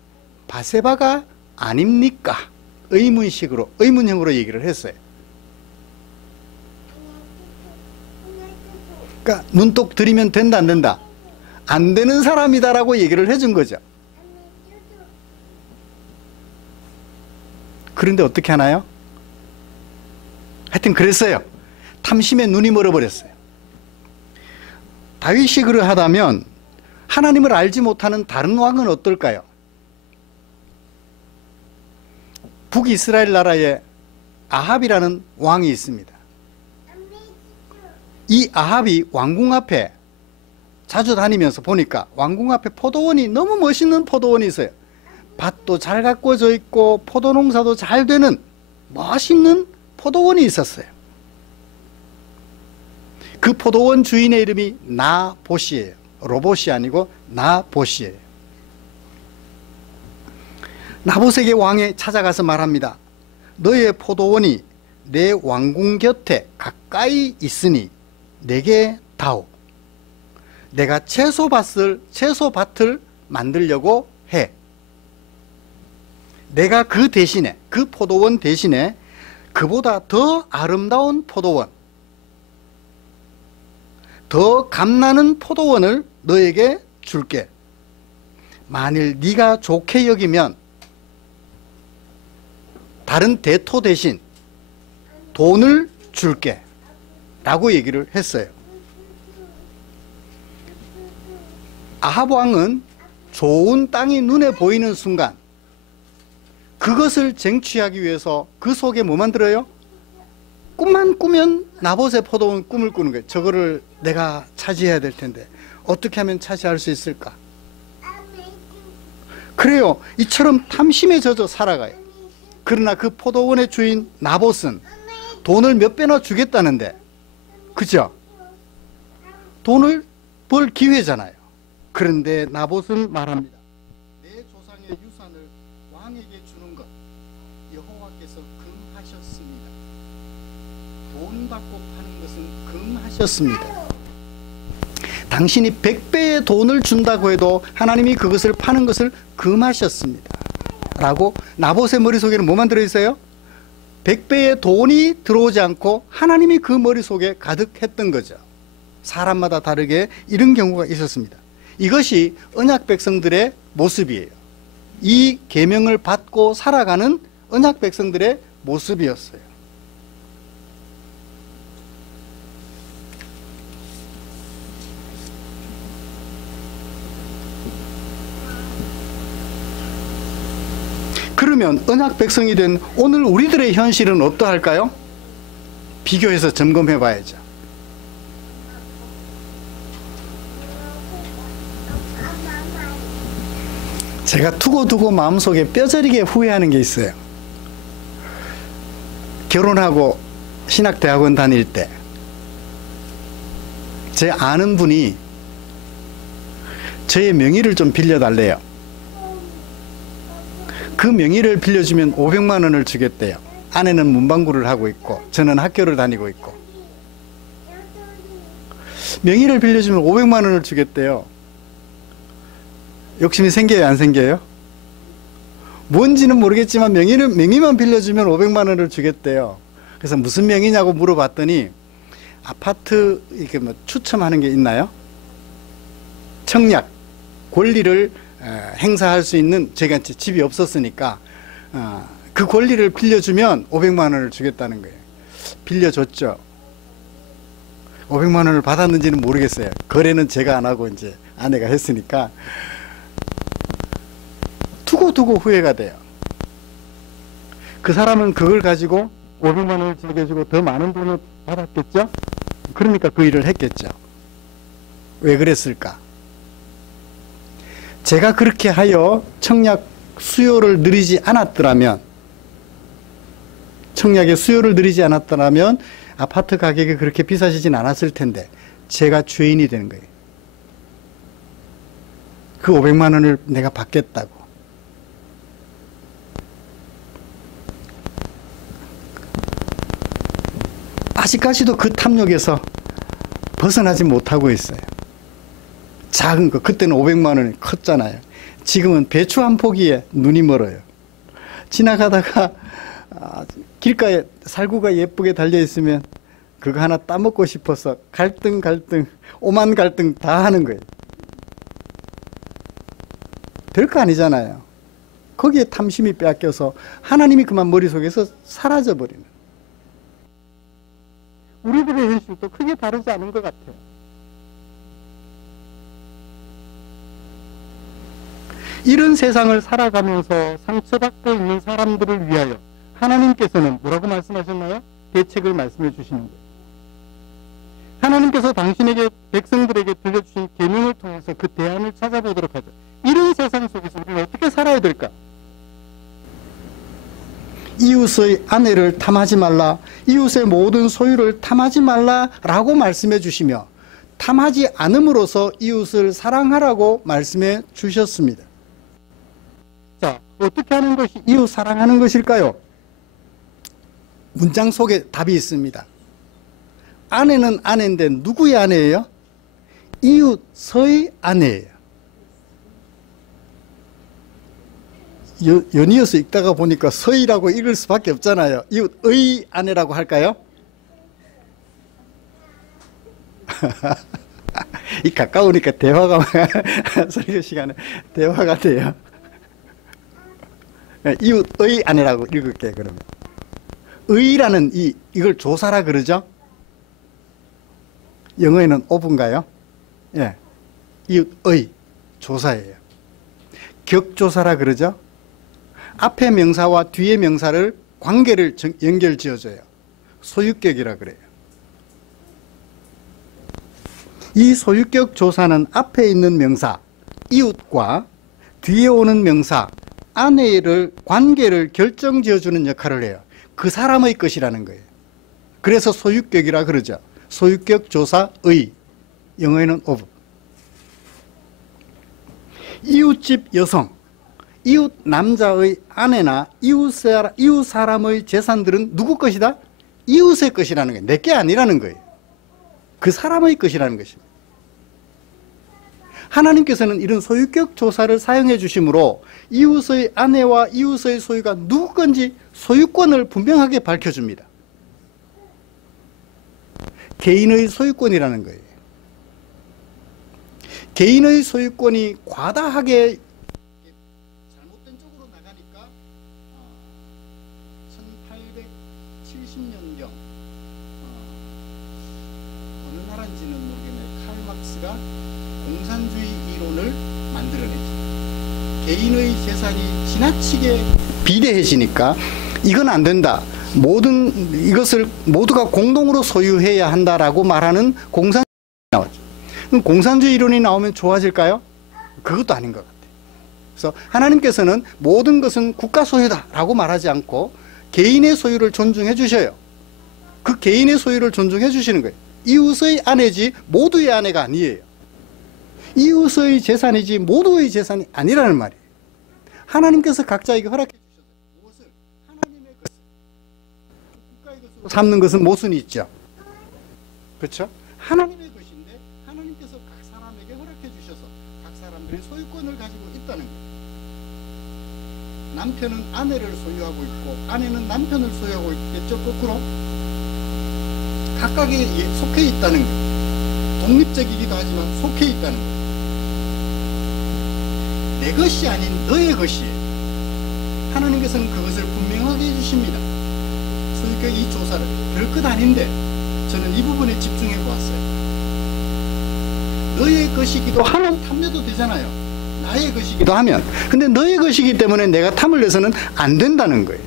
바세바가 아닙니까? 의문형으로 얘기를 했어요. 그러니까 눈독 들이면 된다 안 된다? 안 되는 사람이다라고 얘기를 해준 거죠. 그런데 어떻게 하나요? 하여튼 그랬어요. 탐심에 눈이 멀어버렸어요. 다윗이 그러하다면 하나님을 알지 못하는 다른 왕은 어떨까요? 북이스라엘 나라에 아합이라는 왕이 있습니다. 이 아합이 왕궁 앞에 자주 다니면서 보니까 왕궁 앞에 포도원이, 너무 멋있는 포도원이 있어요. 밭도 잘 가꾸어져 있고 포도 농사도 잘 되는 멋있는 포도원이 있었어요. 그 포도원 주인의 이름이 나봇이에요. 로봇이 아니고 나봇이에요. 나봇에게 왕이 찾아가서 말합니다. 너의 포도원이 내 왕궁 곁에 가까이 있으니 내게 다오. 내가 채소밭을 만들려고 해. 내가 그 대신에, 그 포도원 대신에 그보다 더 아름다운 포도원, 더 감나는 포도원을 너에게 줄게. 만일 네가 좋게 여기면 다른 대토 대신 돈을 줄게 라고 얘기를 했어요. 아합 왕은 좋은 땅이 눈에 보이는 순간 그것을 쟁취하기 위해서 그 속에 뭐 만들어요? 꿈만 꾸면 나봇의 포도원 꿈을 꾸는 거예요. 저거를 내가 차지해야 될 텐데 어떻게 하면 차지할 수 있을까? 그래요. 이처럼 탐심에 젖어 살아가요. 그러나 그 포도원의 주인 나봇은 돈을 몇 배나 주겠다는데, 그죠? 돈을 벌 기회잖아요. 그런데 나봇은 말합니다. 내 조상의 유산을 왕에게 주는 것 여호와께서 금하셨습니다. 돈 받고 파는 것은 금하셨습니다. 당신이 100배의 돈을 준다고 해도 하나님이 그것을 파는 것을 금하셨습니다 라고 나봇의 머릿속에는 뭐만 들어있어요? 100배의 돈이 들어오지 않고 하나님이 그 머릿속에 가득했던 거죠. 사람마다 다르게 이런 경우가 있었습니다. 이것이 언약 백성들의 모습이에요. 이 계명을 받고 살아가는 언약 백성들의 모습이었어요. 그러면 언약 백성이 된 오늘 우리들의 현실은 어떠할까요? 비교해서 점검해 봐야죠. 제가 두고두고 마음속에 뼈저리게 후회하는 게 있어요. 결혼하고 신학대학원 다닐 때 제 아는 분이 저의 명의를 좀 빌려달래요. 그 명의를 빌려주면 500만 원을 주겠대요. 아내는 문방구를 하고 있고 저는 학교를 다니고 있고. 명의를 빌려주면 500만 원을 주겠대요. 욕심이 생겨요, 안 생겨요? 뭔지는 모르겠지만 명의만 빌려주면 500만 원을 주겠대요. 그래서 무슨 명의냐고 물어봤더니 아파트 이렇게 뭐 추첨하는 게 있나요? 청약, 권리를 행사할 수 있는, 제가 집이 없었으니까 그 권리를 빌려주면 500만 원을 주겠다는 거예요. 빌려줬죠. 500만 원을 받았는지는 모르겠어요. 거래는 제가 안 하고 이제 아내가 했으니까. 두고 후회가 돼요. 그 사람은 그걸 가지고 500만 원을 즐겨주고 더 많은 돈을 받았겠죠? 그러니까 그 일을 했겠죠. 왜 그랬을까? 제가 그렇게 하여 청약 수요를 늘리지 않았더라면, 청약의 수요를 늘리지 않았더라면 아파트 가격이 그렇게 비싸지진 않았을 텐데 제가 죄인이 되는 거예요. 그 500만 원을 내가 받겠다고. 아직까지도 그 탐욕에서 벗어나지 못하고 있어요. 작은 거, 그때는 500만 원이 컸잖아요. 지금은 배추 한 포기에 눈이 멀어요. 지나가다가 길가에 살구가 예쁘게 달려있으면 그거 하나 따먹고 싶어서 갈등 오만 갈등 다 하는 거예요. 별거 아니잖아요. 거기에 탐심이 빼앗겨서 하나님이 그만 머릿속에서 사라져버리는. 우리들의 현실도 크게 다르지 않은 것 같아요. 이런 세상을 살아가면서 상처받고 있는 사람들을 위하여 하나님께서는 뭐라고 말씀하셨나요? 대책을 말씀해 주시는 거예요. 하나님께서 당신에게 백성들에게 들려주신 계명을 통해서 그 대안을 찾아보도록 하죠. 이런 세상 속에서 우리가 어떻게 살아야 될까? 이웃의 아내를 탐하지 말라, 이웃의 모든 소유를 탐하지 말라라고 말씀해 주시며 탐하지 않음으로써 이웃을 사랑하라고 말씀해 주셨습니다. 자, 어떻게 하는 것이 이웃 사랑하는 것일까요? 문장 속에 답이 있습니다. 아내는 아내인데 누구의 아내예요? 이웃의 아내예요. 연이어서 읽다가 보니까 서이라고 읽을 수밖에 없잖아요. 이웃의 아내라고 할까요? 이 가까우니까 대화가 설교 시간에 대화가 돼요. 이웃의 아내라고 읽을게요. 그러면 의라는 이걸 조사라 그러죠. 영어에는 오브인가요? 예, 이웃의 조사예요. 격조사라 그러죠. 앞에 명사와 뒤에 명사를 관계를 연결 지어줘요. 소유격이라 그래요. 이 소유격 조사는 앞에 있는 명사 이웃과 뒤에 오는 명사 아내를 관계를 결정 지어주는 역할을 해요. 그 사람의 것이라는 거예요. 그래서 소유격이라 그러죠. 소유격 조사의, 영어에는 of. 이웃집 여성, 이웃 남자의 아내나 이웃 사람의 재산들은 누구 것이다? 이웃의 것이라는 거예요. 내 게 아니라는 거예요. 그 사람의 것이라는 것입니다. 하나님께서는 이런 소유격 조사를 사용해 주심으로 이웃의 아내와 이웃의 소유가 누구 건지 소유권을 분명하게 밝혀줍니다. 개인의 소유권이라는 거예요. 개인의 소유권이 과다하게 잘못된 쪽으로 나가니까 1870년경 어느 나라인지는 모르겠네요. 칼 막스가 공산주의 이론을 만들어내죠. 개인의 재산이 지나치게 비대해지니까 이건 안 된다. 이것을 모두가 공동으로 소유해야 한다라고 말하는 공산주의 나왔죠. 그럼 공산주의 이론이 나오면 좋아질까요? 그것도 아닌 것 같아요. 그래서 하나님께서는 모든 것은 국가 소유다라고 말하지 않고 개인의 소유를 존중해 주셔요. 그 개인의 소유를 존중해 주시는 거예요. 이웃의 아내지 모두의 아내가 아니에요. 이웃의 재산이지 모두의 재산이 아니라는 말이에요. 하나님께서 각자에게 허락해 주셔서 무엇을? 하나님의 것을. 국가의 것으로 삼는 것은 모순이 있죠. 그렇죠? 하나님의 것인데 하나님께서 각 사람에게 허락해 주셔서 각 사람들의 소유권을 가지고 있다는 거예요. 남편은 아내를 소유하고 있고 아내는 남편을 소유하고 있겠죠. 거꾸로 각각에 속해 있다는 거예요. 독립적이기도 하지만 속해 있다는 거예요. 내 것이 아닌 너의 것이에요. 하나님께서는 그것을 분명하게 해주십니다. 소유격 이 조사를 별것 아닌데 저는 이 부분에 집중해 보았어요. 너의 것이기도 하면 탐내도 되잖아요. 나의 것이기도 하면. 근데 너의 것이기 때문에 내가 탐을 내서는 안 된다는 거예요.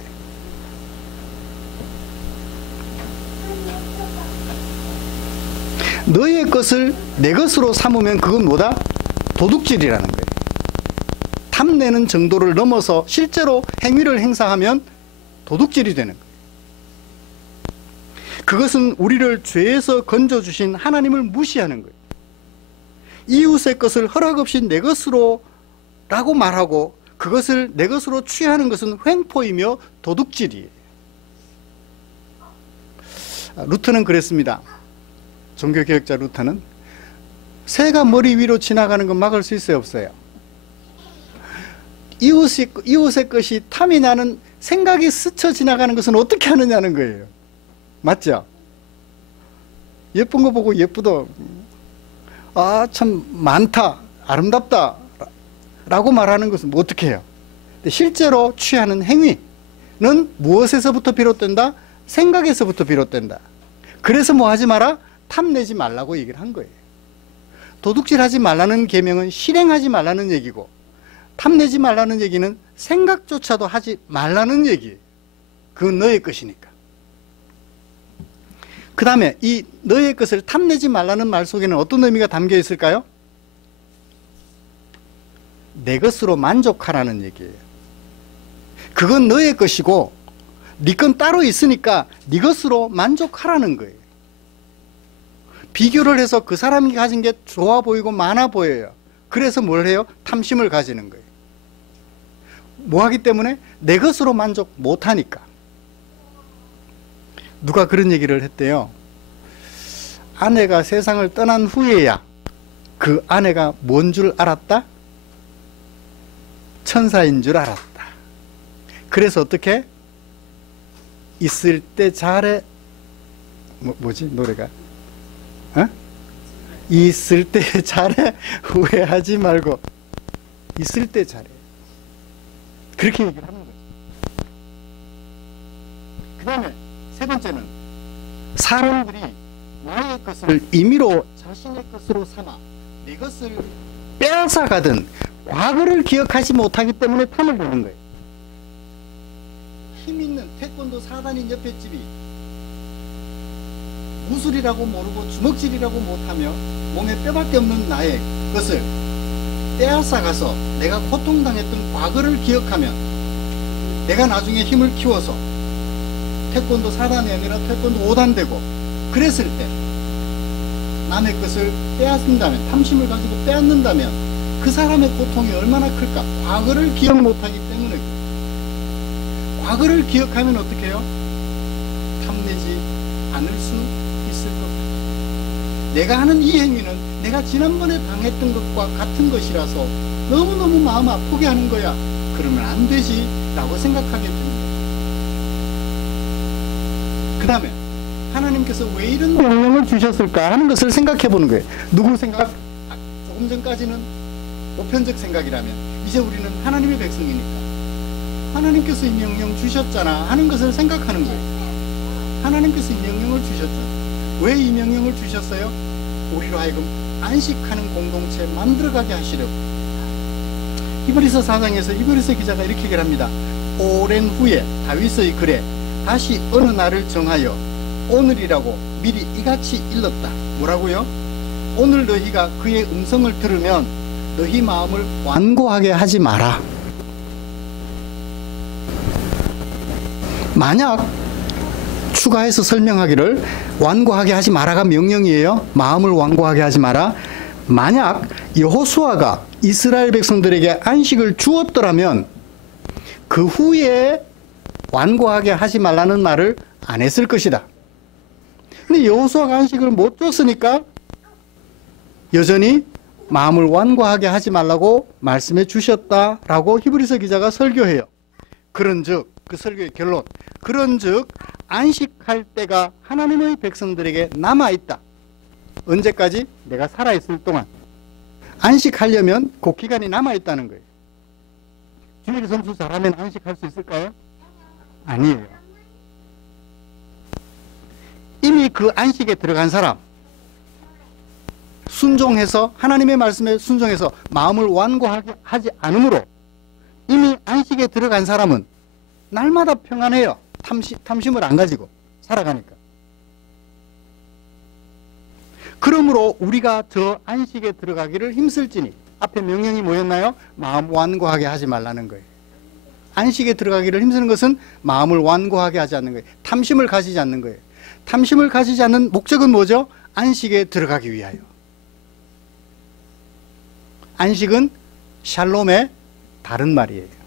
너의 것을 내 것으로 삼으면 그건 뭐다? 도둑질이라는 거예요. 탐내는 정도를 넘어서 실제로 행위를 행사하면 도둑질이 되는 거예요. 그것은 우리를 죄에서 건져주신 하나님을 무시하는 거예요. 이웃의 것을 허락 없이 내 것으로 라고 말하고 그것을 내 것으로 취하는 것은 횡포이며 도둑질이에요. 루터는 그랬습니다. 종교개혁자 루터는 새가 머리 위로 지나가는 건 막을 수 있어요, 없어요? 이웃의 것이 탐이 나는 생각이 스쳐 지나가는 것은 어떻게 하느냐는 거예요. 맞죠? 예쁜 거 보고 예쁘다, 아 참 많다, 아름답다 라고 말하는 것은 뭐 어떻게 해요? 근데 실제로 취하는 행위는 무엇에서부터 비롯된다? 생각에서부터 비롯된다. 그래서 뭐 하지 마라? 탐내지 말라고 얘기를 한 거예요. 도둑질하지 말라는 계명은 실행하지 말라는 얘기고, 탐내지 말라는 얘기는 생각조차도 하지 말라는 얘기예요. 그건 너의 것이니까. 그 다음에 이 너의 것을 탐내지 말라는 말 속에는 어떤 의미가 담겨 있을까요? 내 것으로 만족하라는 얘기예요. 그건 너의 것이고 네 건 따로 있으니까 네 것으로 만족하라는 거예요. 비교를 해서 그 사람이 가진 게 좋아 보이고 많아 보여요. 그래서 뭘 해요? 탐심을 가지는 거예요. 뭐 하기 때문에? 내 것으로 만족 못하니까. 누가 그런 얘기를 했대요. 아내가 세상을 떠난 후에야 그 아내가 뭔 줄 알았다? 천사인 줄 알았다. 그래서 어떻게? 있을 때 잘해. 뭐지 노래가? 어? 있을 때 잘해. 후회하지 말고. 있을 때 잘해. 그렇게 얘기를 하는 거죠. 그 다음에 세 번째는 사람들이 나의 것을 임의로 자신의 것으로 삼아 내 것을 빼앗아가든 과거를 기억하지 못하기 때문에 탐을 내는 거예요. 힘 있는 태권도 4단인 옆에 집이 무술이라고 모르고 주먹질이라고 못하며 몸에 뼈밖에 없는 나의 것을 빼앗아가서 내가 고통당했던 과거를 기억하면 내가 나중에 힘을 키워서 태권도 4단이 아니라 태권도 5단 되고 그랬을 때 남의 것을 빼앗는다면, 탐심을 가지고 빼앗는다면 그 사람의 고통이 얼마나 클까? 과거를 기억 못하기 때문에. 과거를 기억하면 어떻게 해요? 탐내지 않을 수 있을 겁니다. 내가 하는 이 행위는 내가 지난번에 당했던 것과 같은 것이라서 너무너무 마음 아프게 하는 거야. 그러면 안 되지 라고 생각하게 됩니다. 그 다음에 하나님께서 왜 이런 명령을 주셨을까 하는 것을 생각해 보는 거예요. 누구 생각? 조금 전까지는 보편적 생각이라면 이제 우리는 하나님의 백성이니까 하나님께서 이 명령 주셨잖아 하는 것을 생각하는 거예요. 하나님께서 이 명령을 주셨잖아. 왜 이 명령을 주셨어요? 우리로 하여금 안식하는 공동체 만들어가게 하시려고. 히브리서 4장에서 히브리서 기자가 이렇게 얘기를 합니다. 오랜 후에 다윗의 글에 다시 어느 날을 정하여 오늘이라고 미리 이같이 일렀다. 뭐라고요? 오늘 너희가 그의 음성을 들으면 너희 마음을 완고하게 하지 마라. 만약 추가해서 설명하기를 완고하게 하지 마라가 명령이에요. 마음을 완고하게 하지 마라. 만약 여호수아가 이스라엘 백성들에게 안식을 주었더라면 그 후에 완고하게 하지 말라는 말을 안 했을 것이다. 근데 여호수아가 안식을 못 줬으니까 여전히 마음을 완고하게 하지 말라고 말씀해 주셨다라고 히브리서 기자가 설교해요. 그런즉 그 설교의 결론, 그런즉 안식할 때가 하나님의 백성들에게 남아있다. 언제까지? 내가 살아있을 동안. 안식하려면 그 기간이 남아있다는 거예요. 주일 점수 잘하면 안식할 수 있을까요? 아니에요. 이미 그 안식에 들어간 사람, 순종해서 하나님의 말씀에 순종해서 마음을 완고하게 하지 않으므로 이미 안식에 들어간 사람은 날마다 평안해요. 탐심을 안 가지고 살아가니까. 그러므로 우리가 저 안식에 들어가기를 힘쓸지니, 앞에 명령이 뭐였나요? 마음 완고하게 하지 말라는 거예요. 안식에 들어가기를 힘쓰는 것은 마음을 완고하게 하지 않는 거예요. 탐심을 가지지 않는 거예요. 탐심을 가지지 않는 목적은 뭐죠? 안식에 들어가기 위하여. 안식은 샬롬의 다른 말이에요.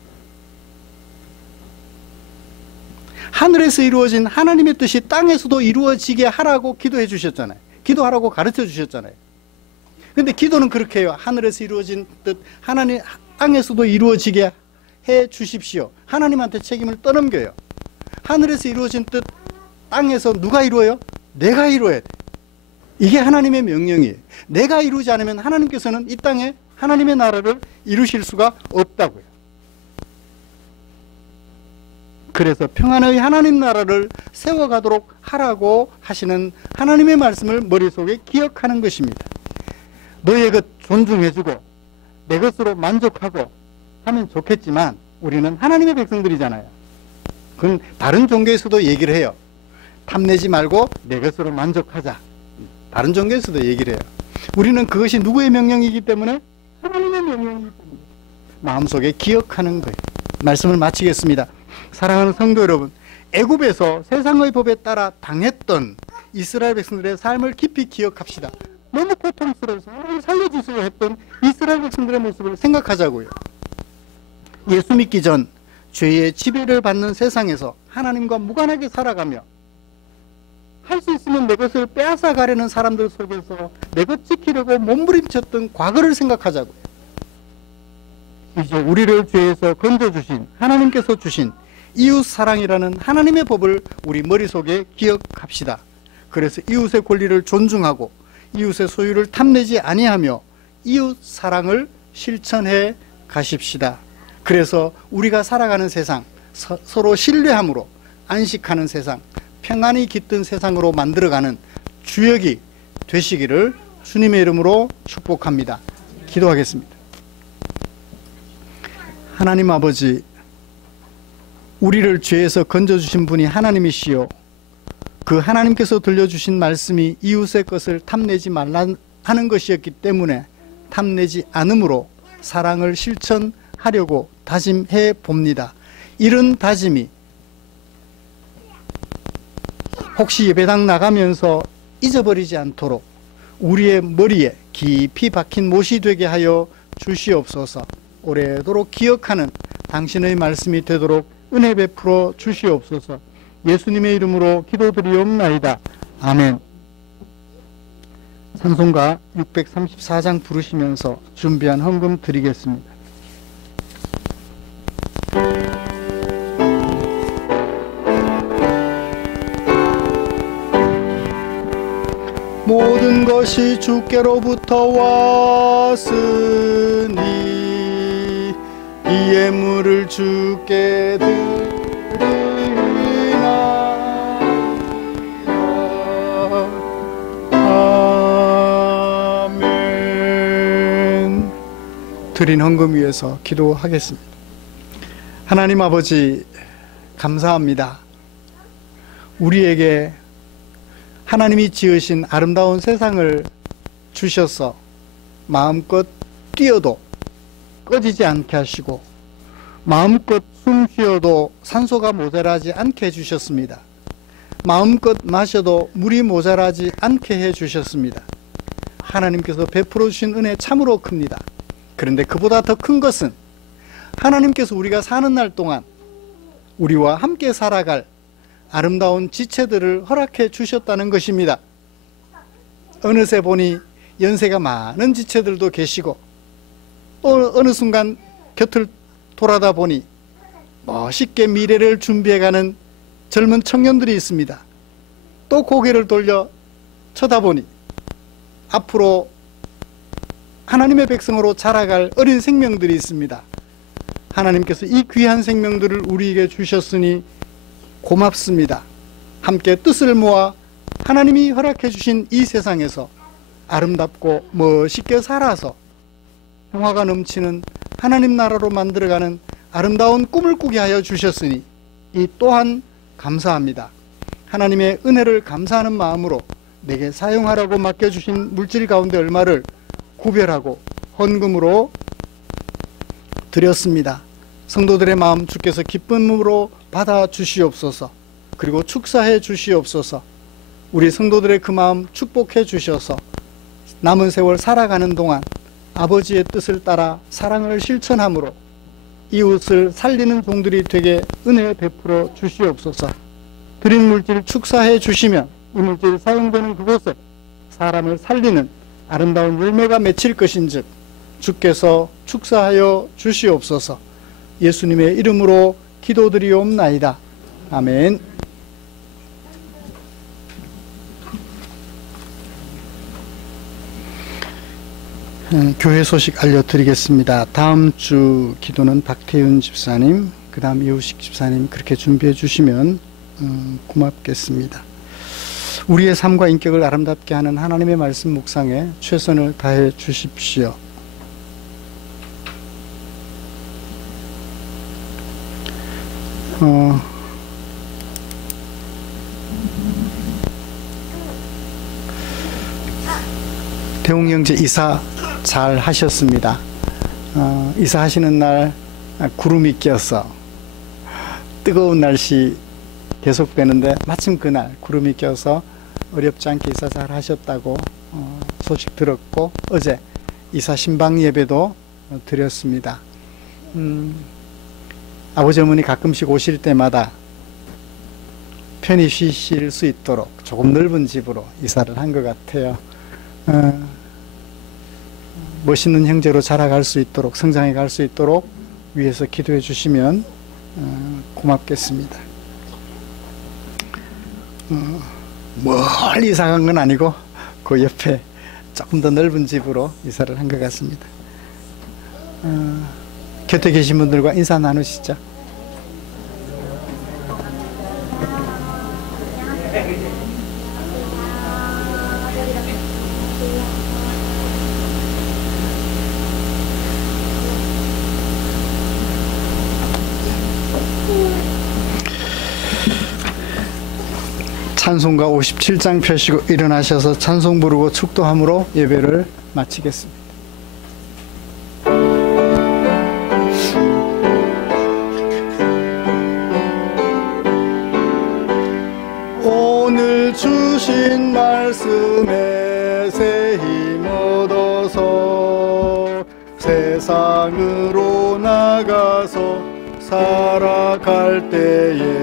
하늘에서 이루어진 하나님의 뜻이 땅에서도 이루어지게 하라고 기도해 주셨잖아요. 기도하라고 가르쳐 주셨잖아요. 근데 기도는 그렇게 해요. 하늘에서 이루어진 뜻, 하나님 땅에서도 이루어지게 해 주십시오. 하나님한테 책임을 떠넘겨요. 하늘에서 이루어진 뜻, 땅에서 누가 이루어요? 내가 이루어야 돼. 이게 하나님의 명령이에요. 내가 이루지 않으면 하나님께서는 이 땅에 하나님의 나라를 이루실 수가 없다고요. 그래서 평안의 하나님 나라를 세워가도록 하라고 하시는 하나님의 말씀을 머릿속에 기억하는 것입니다. 너의 것 존중해주고 내 것으로 만족하고 하면 좋겠지만 우리는 하나님의 백성들이잖아요. 그건 다른 종교에서도 얘기를 해요. 탐내지 말고 내 것으로 만족하자. 다른 종교에서도 얘기를 해요. 우리는 그것이 누구의 명령이기 때문에? 하나님의 명령이기 때문에 마음속에 기억하는 거예요. 말씀을 마치겠습니다. 사랑하는 성도 여러분, 애굽에서 세상의 법에 따라 당했던 이스라엘 백성들의 삶을 깊이 기억합시다. 너무 고통스러워서 하나님 살려주세요 했던 이스라엘 백성들의 모습을 생각하자고요. 예수 믿기 전 죄의 지배를 받는 세상에서 하나님과 무관하게 살아가며 할 수 있으면 내 것을 빼앗아 가려는 사람들 속에서 내 것 지키려고 몸부림쳤던 과거를 생각하자고요. 이제 우리를 죄에서 건져주신 하나님께서 주신 이웃사랑이라는 하나님의 법을 우리 머릿속에 기억합시다. 그래서 이웃의 권리를 존중하고 이웃의 소유를 탐내지 아니하며 이웃사랑을 실천해 가십시다. 그래서 우리가 살아가는 세상, 서로 신뢰함으로 안식하는 세상, 평안이 깃든 세상으로 만들어가는 주역이 되시기를 주님의 이름으로 축복합니다. 기도하겠습니다. 하나님 아버지, 우리를 죄에서 건져주신 분이 하나님이시요, 그 하나님께서 들려주신 말씀이 이웃의 것을 탐내지 말라 하는 것이었기 때문에 탐내지 않음으로 사랑을 실천하려고 다짐해 봅니다. 이런 다짐이 혹시 예배당 나가면서 잊어버리지 않도록 우리의 머리에 깊이 박힌 못이 되게 하여 주시옵소서. 오래도록 기억하는 당신의 말씀이 되도록 은혜 베풀어 주시옵소서. 예수님의 이름으로 기도드리옵나이다. 아멘. 찬송가 634장 부르시면서 준비한 헌금 드리겠습니다. 모든 것이 주께로부터 왔으니 이 예물을 주께 드리나이다. 아멘. 드린 헌금 위해서 기도하겠습니다. 하나님 아버지, 감사합니다. 우리에게 하나님이 지으신 아름다운 세상을 주셔서 마음껏 뛰어도 꺼지지 않게 하시고 마음껏 숨 쉬어도 산소가 모자라지 않게 해주셨습니다. 마음껏 마셔도 물이 모자라지 않게 해주셨습니다. 하나님께서 베풀어 주신 은혜 참으로 큽니다. 그런데 그보다 더 큰 것은 하나님께서 우리가 사는 날 동안 우리와 함께 살아갈 아름다운 지체들을 허락해 주셨다는 것입니다. 어느새 보니 연세가 많은 지체들도 계시고 또 어느 순간 곁을 돌아다 보니 멋있게 미래를 준비해가는 젊은 청년들이 있습니다. 또 고개를 돌려 쳐다보니 앞으로 하나님의 백성으로 자라갈 어린 생명들이 있습니다. 하나님께서 이 귀한 생명들을 우리에게 주셨으니 고맙습니다. 함께 뜻을 모아 하나님이 허락해 주신 이 세상에서 아름답고 멋있게 살아서 평화가 넘치는 하나님 나라로 만들어가는 아름다운 꿈을 꾸게 하여 주셨으니 이 또한 감사합니다. 하나님의 은혜를 감사하는 마음으로 내게 사용하라고 맡겨주신 물질 가운데 얼마를 구별하고 헌금으로 드렸습니다. 성도들의 마음 주께서 기쁨으로 받아 주시옵소서. 그리고 축사해 주시옵소서. 우리 성도들의 그 마음 축복해 주셔서 남은 세월 살아가는 동안 아버지의 뜻을 따라 사랑을 실천함으로 이웃을 살리는 종들이 되게 은혜 베풀어 주시옵소서. 드린 물질 축사해 주시면 이 물질이 사용되는 그곳에 사람을 살리는 아름다운 열매가 맺힐 것인즉 주께서 축사하여 주시옵소서. 예수님의 이름으로 기도드리옵나이다. 아멘. 교회 소식 알려드리겠습니다. 다음 주 기도는 박태윤 집사님, 그 다음 이우식 집사님 그렇게 준비해 주시면 고맙겠습니다. 우리의 삶과 인격을 아름답게 하는 하나님의 말씀 묵상에 최선을 다해 주십시오. 대웅 형제 이사 잘 하셨습니다. 이사하시는 날 구름이 껴서 뜨거운 날씨 계속되는데 마침 그날 구름이 껴서 어렵지 않게 이사 잘 하셨다고 소식 들었고, 어제 이사 신방 예배도 드렸습니다. 아버지 어머니 가끔씩 오실 때마다 편히 쉬실 수 있도록 조금 넓은 집으로 이사를 한 것 같아요. 멋있는 형제로 자라갈 수 있도록, 성장해 갈 수 있도록 위해서 기도해 주시면 고맙겠습니다. 멀리 이사 간 건 아니고 그 옆에 조금 더 넓은 집으로 이사를 한 것 같습니다. 곁에 계신 분들과 인사 나누시죠. 찬송가 57장 펴시고 일어나셔서 찬송 부르고 축도함으로 예배를 마치겠습니다. 오늘 주신 말씀에 새 힘 얻어서 세상으로 나가서 살아갈 때에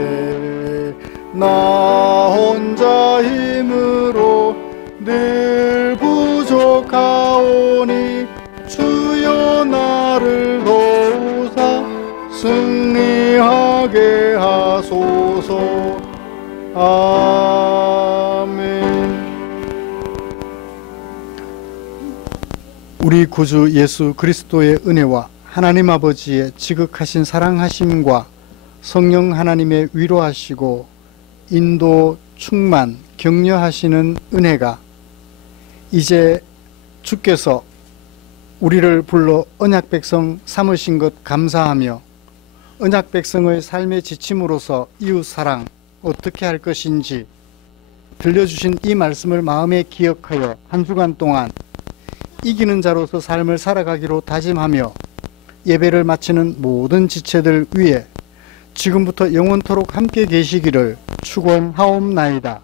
나 혼자 힘으로 늘 부족하오니 주여 나를 도우사 승리하게 하소서. 아멘. 우리 구주 예수 그리스도의 은혜와 하나님 아버지의 지극하신 사랑하심과 성령 하나님의 위로하시고 인도, 충만, 격려하시는 은혜가 이제 주께서 우리를 불러 언약백성 삼으신 것 감사하며 언약백성의 삶의 지침으로서 이웃사랑 어떻게 할 것인지 들려주신 이 말씀을 마음에 기억하여 한 주간 동안 이기는 자로서 삶을 살아가기로 다짐하며 예배를 마치는 모든 지체들 위해 지금부터 영원토록 함께 계시기를 축원하옵나이다.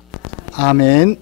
아멘.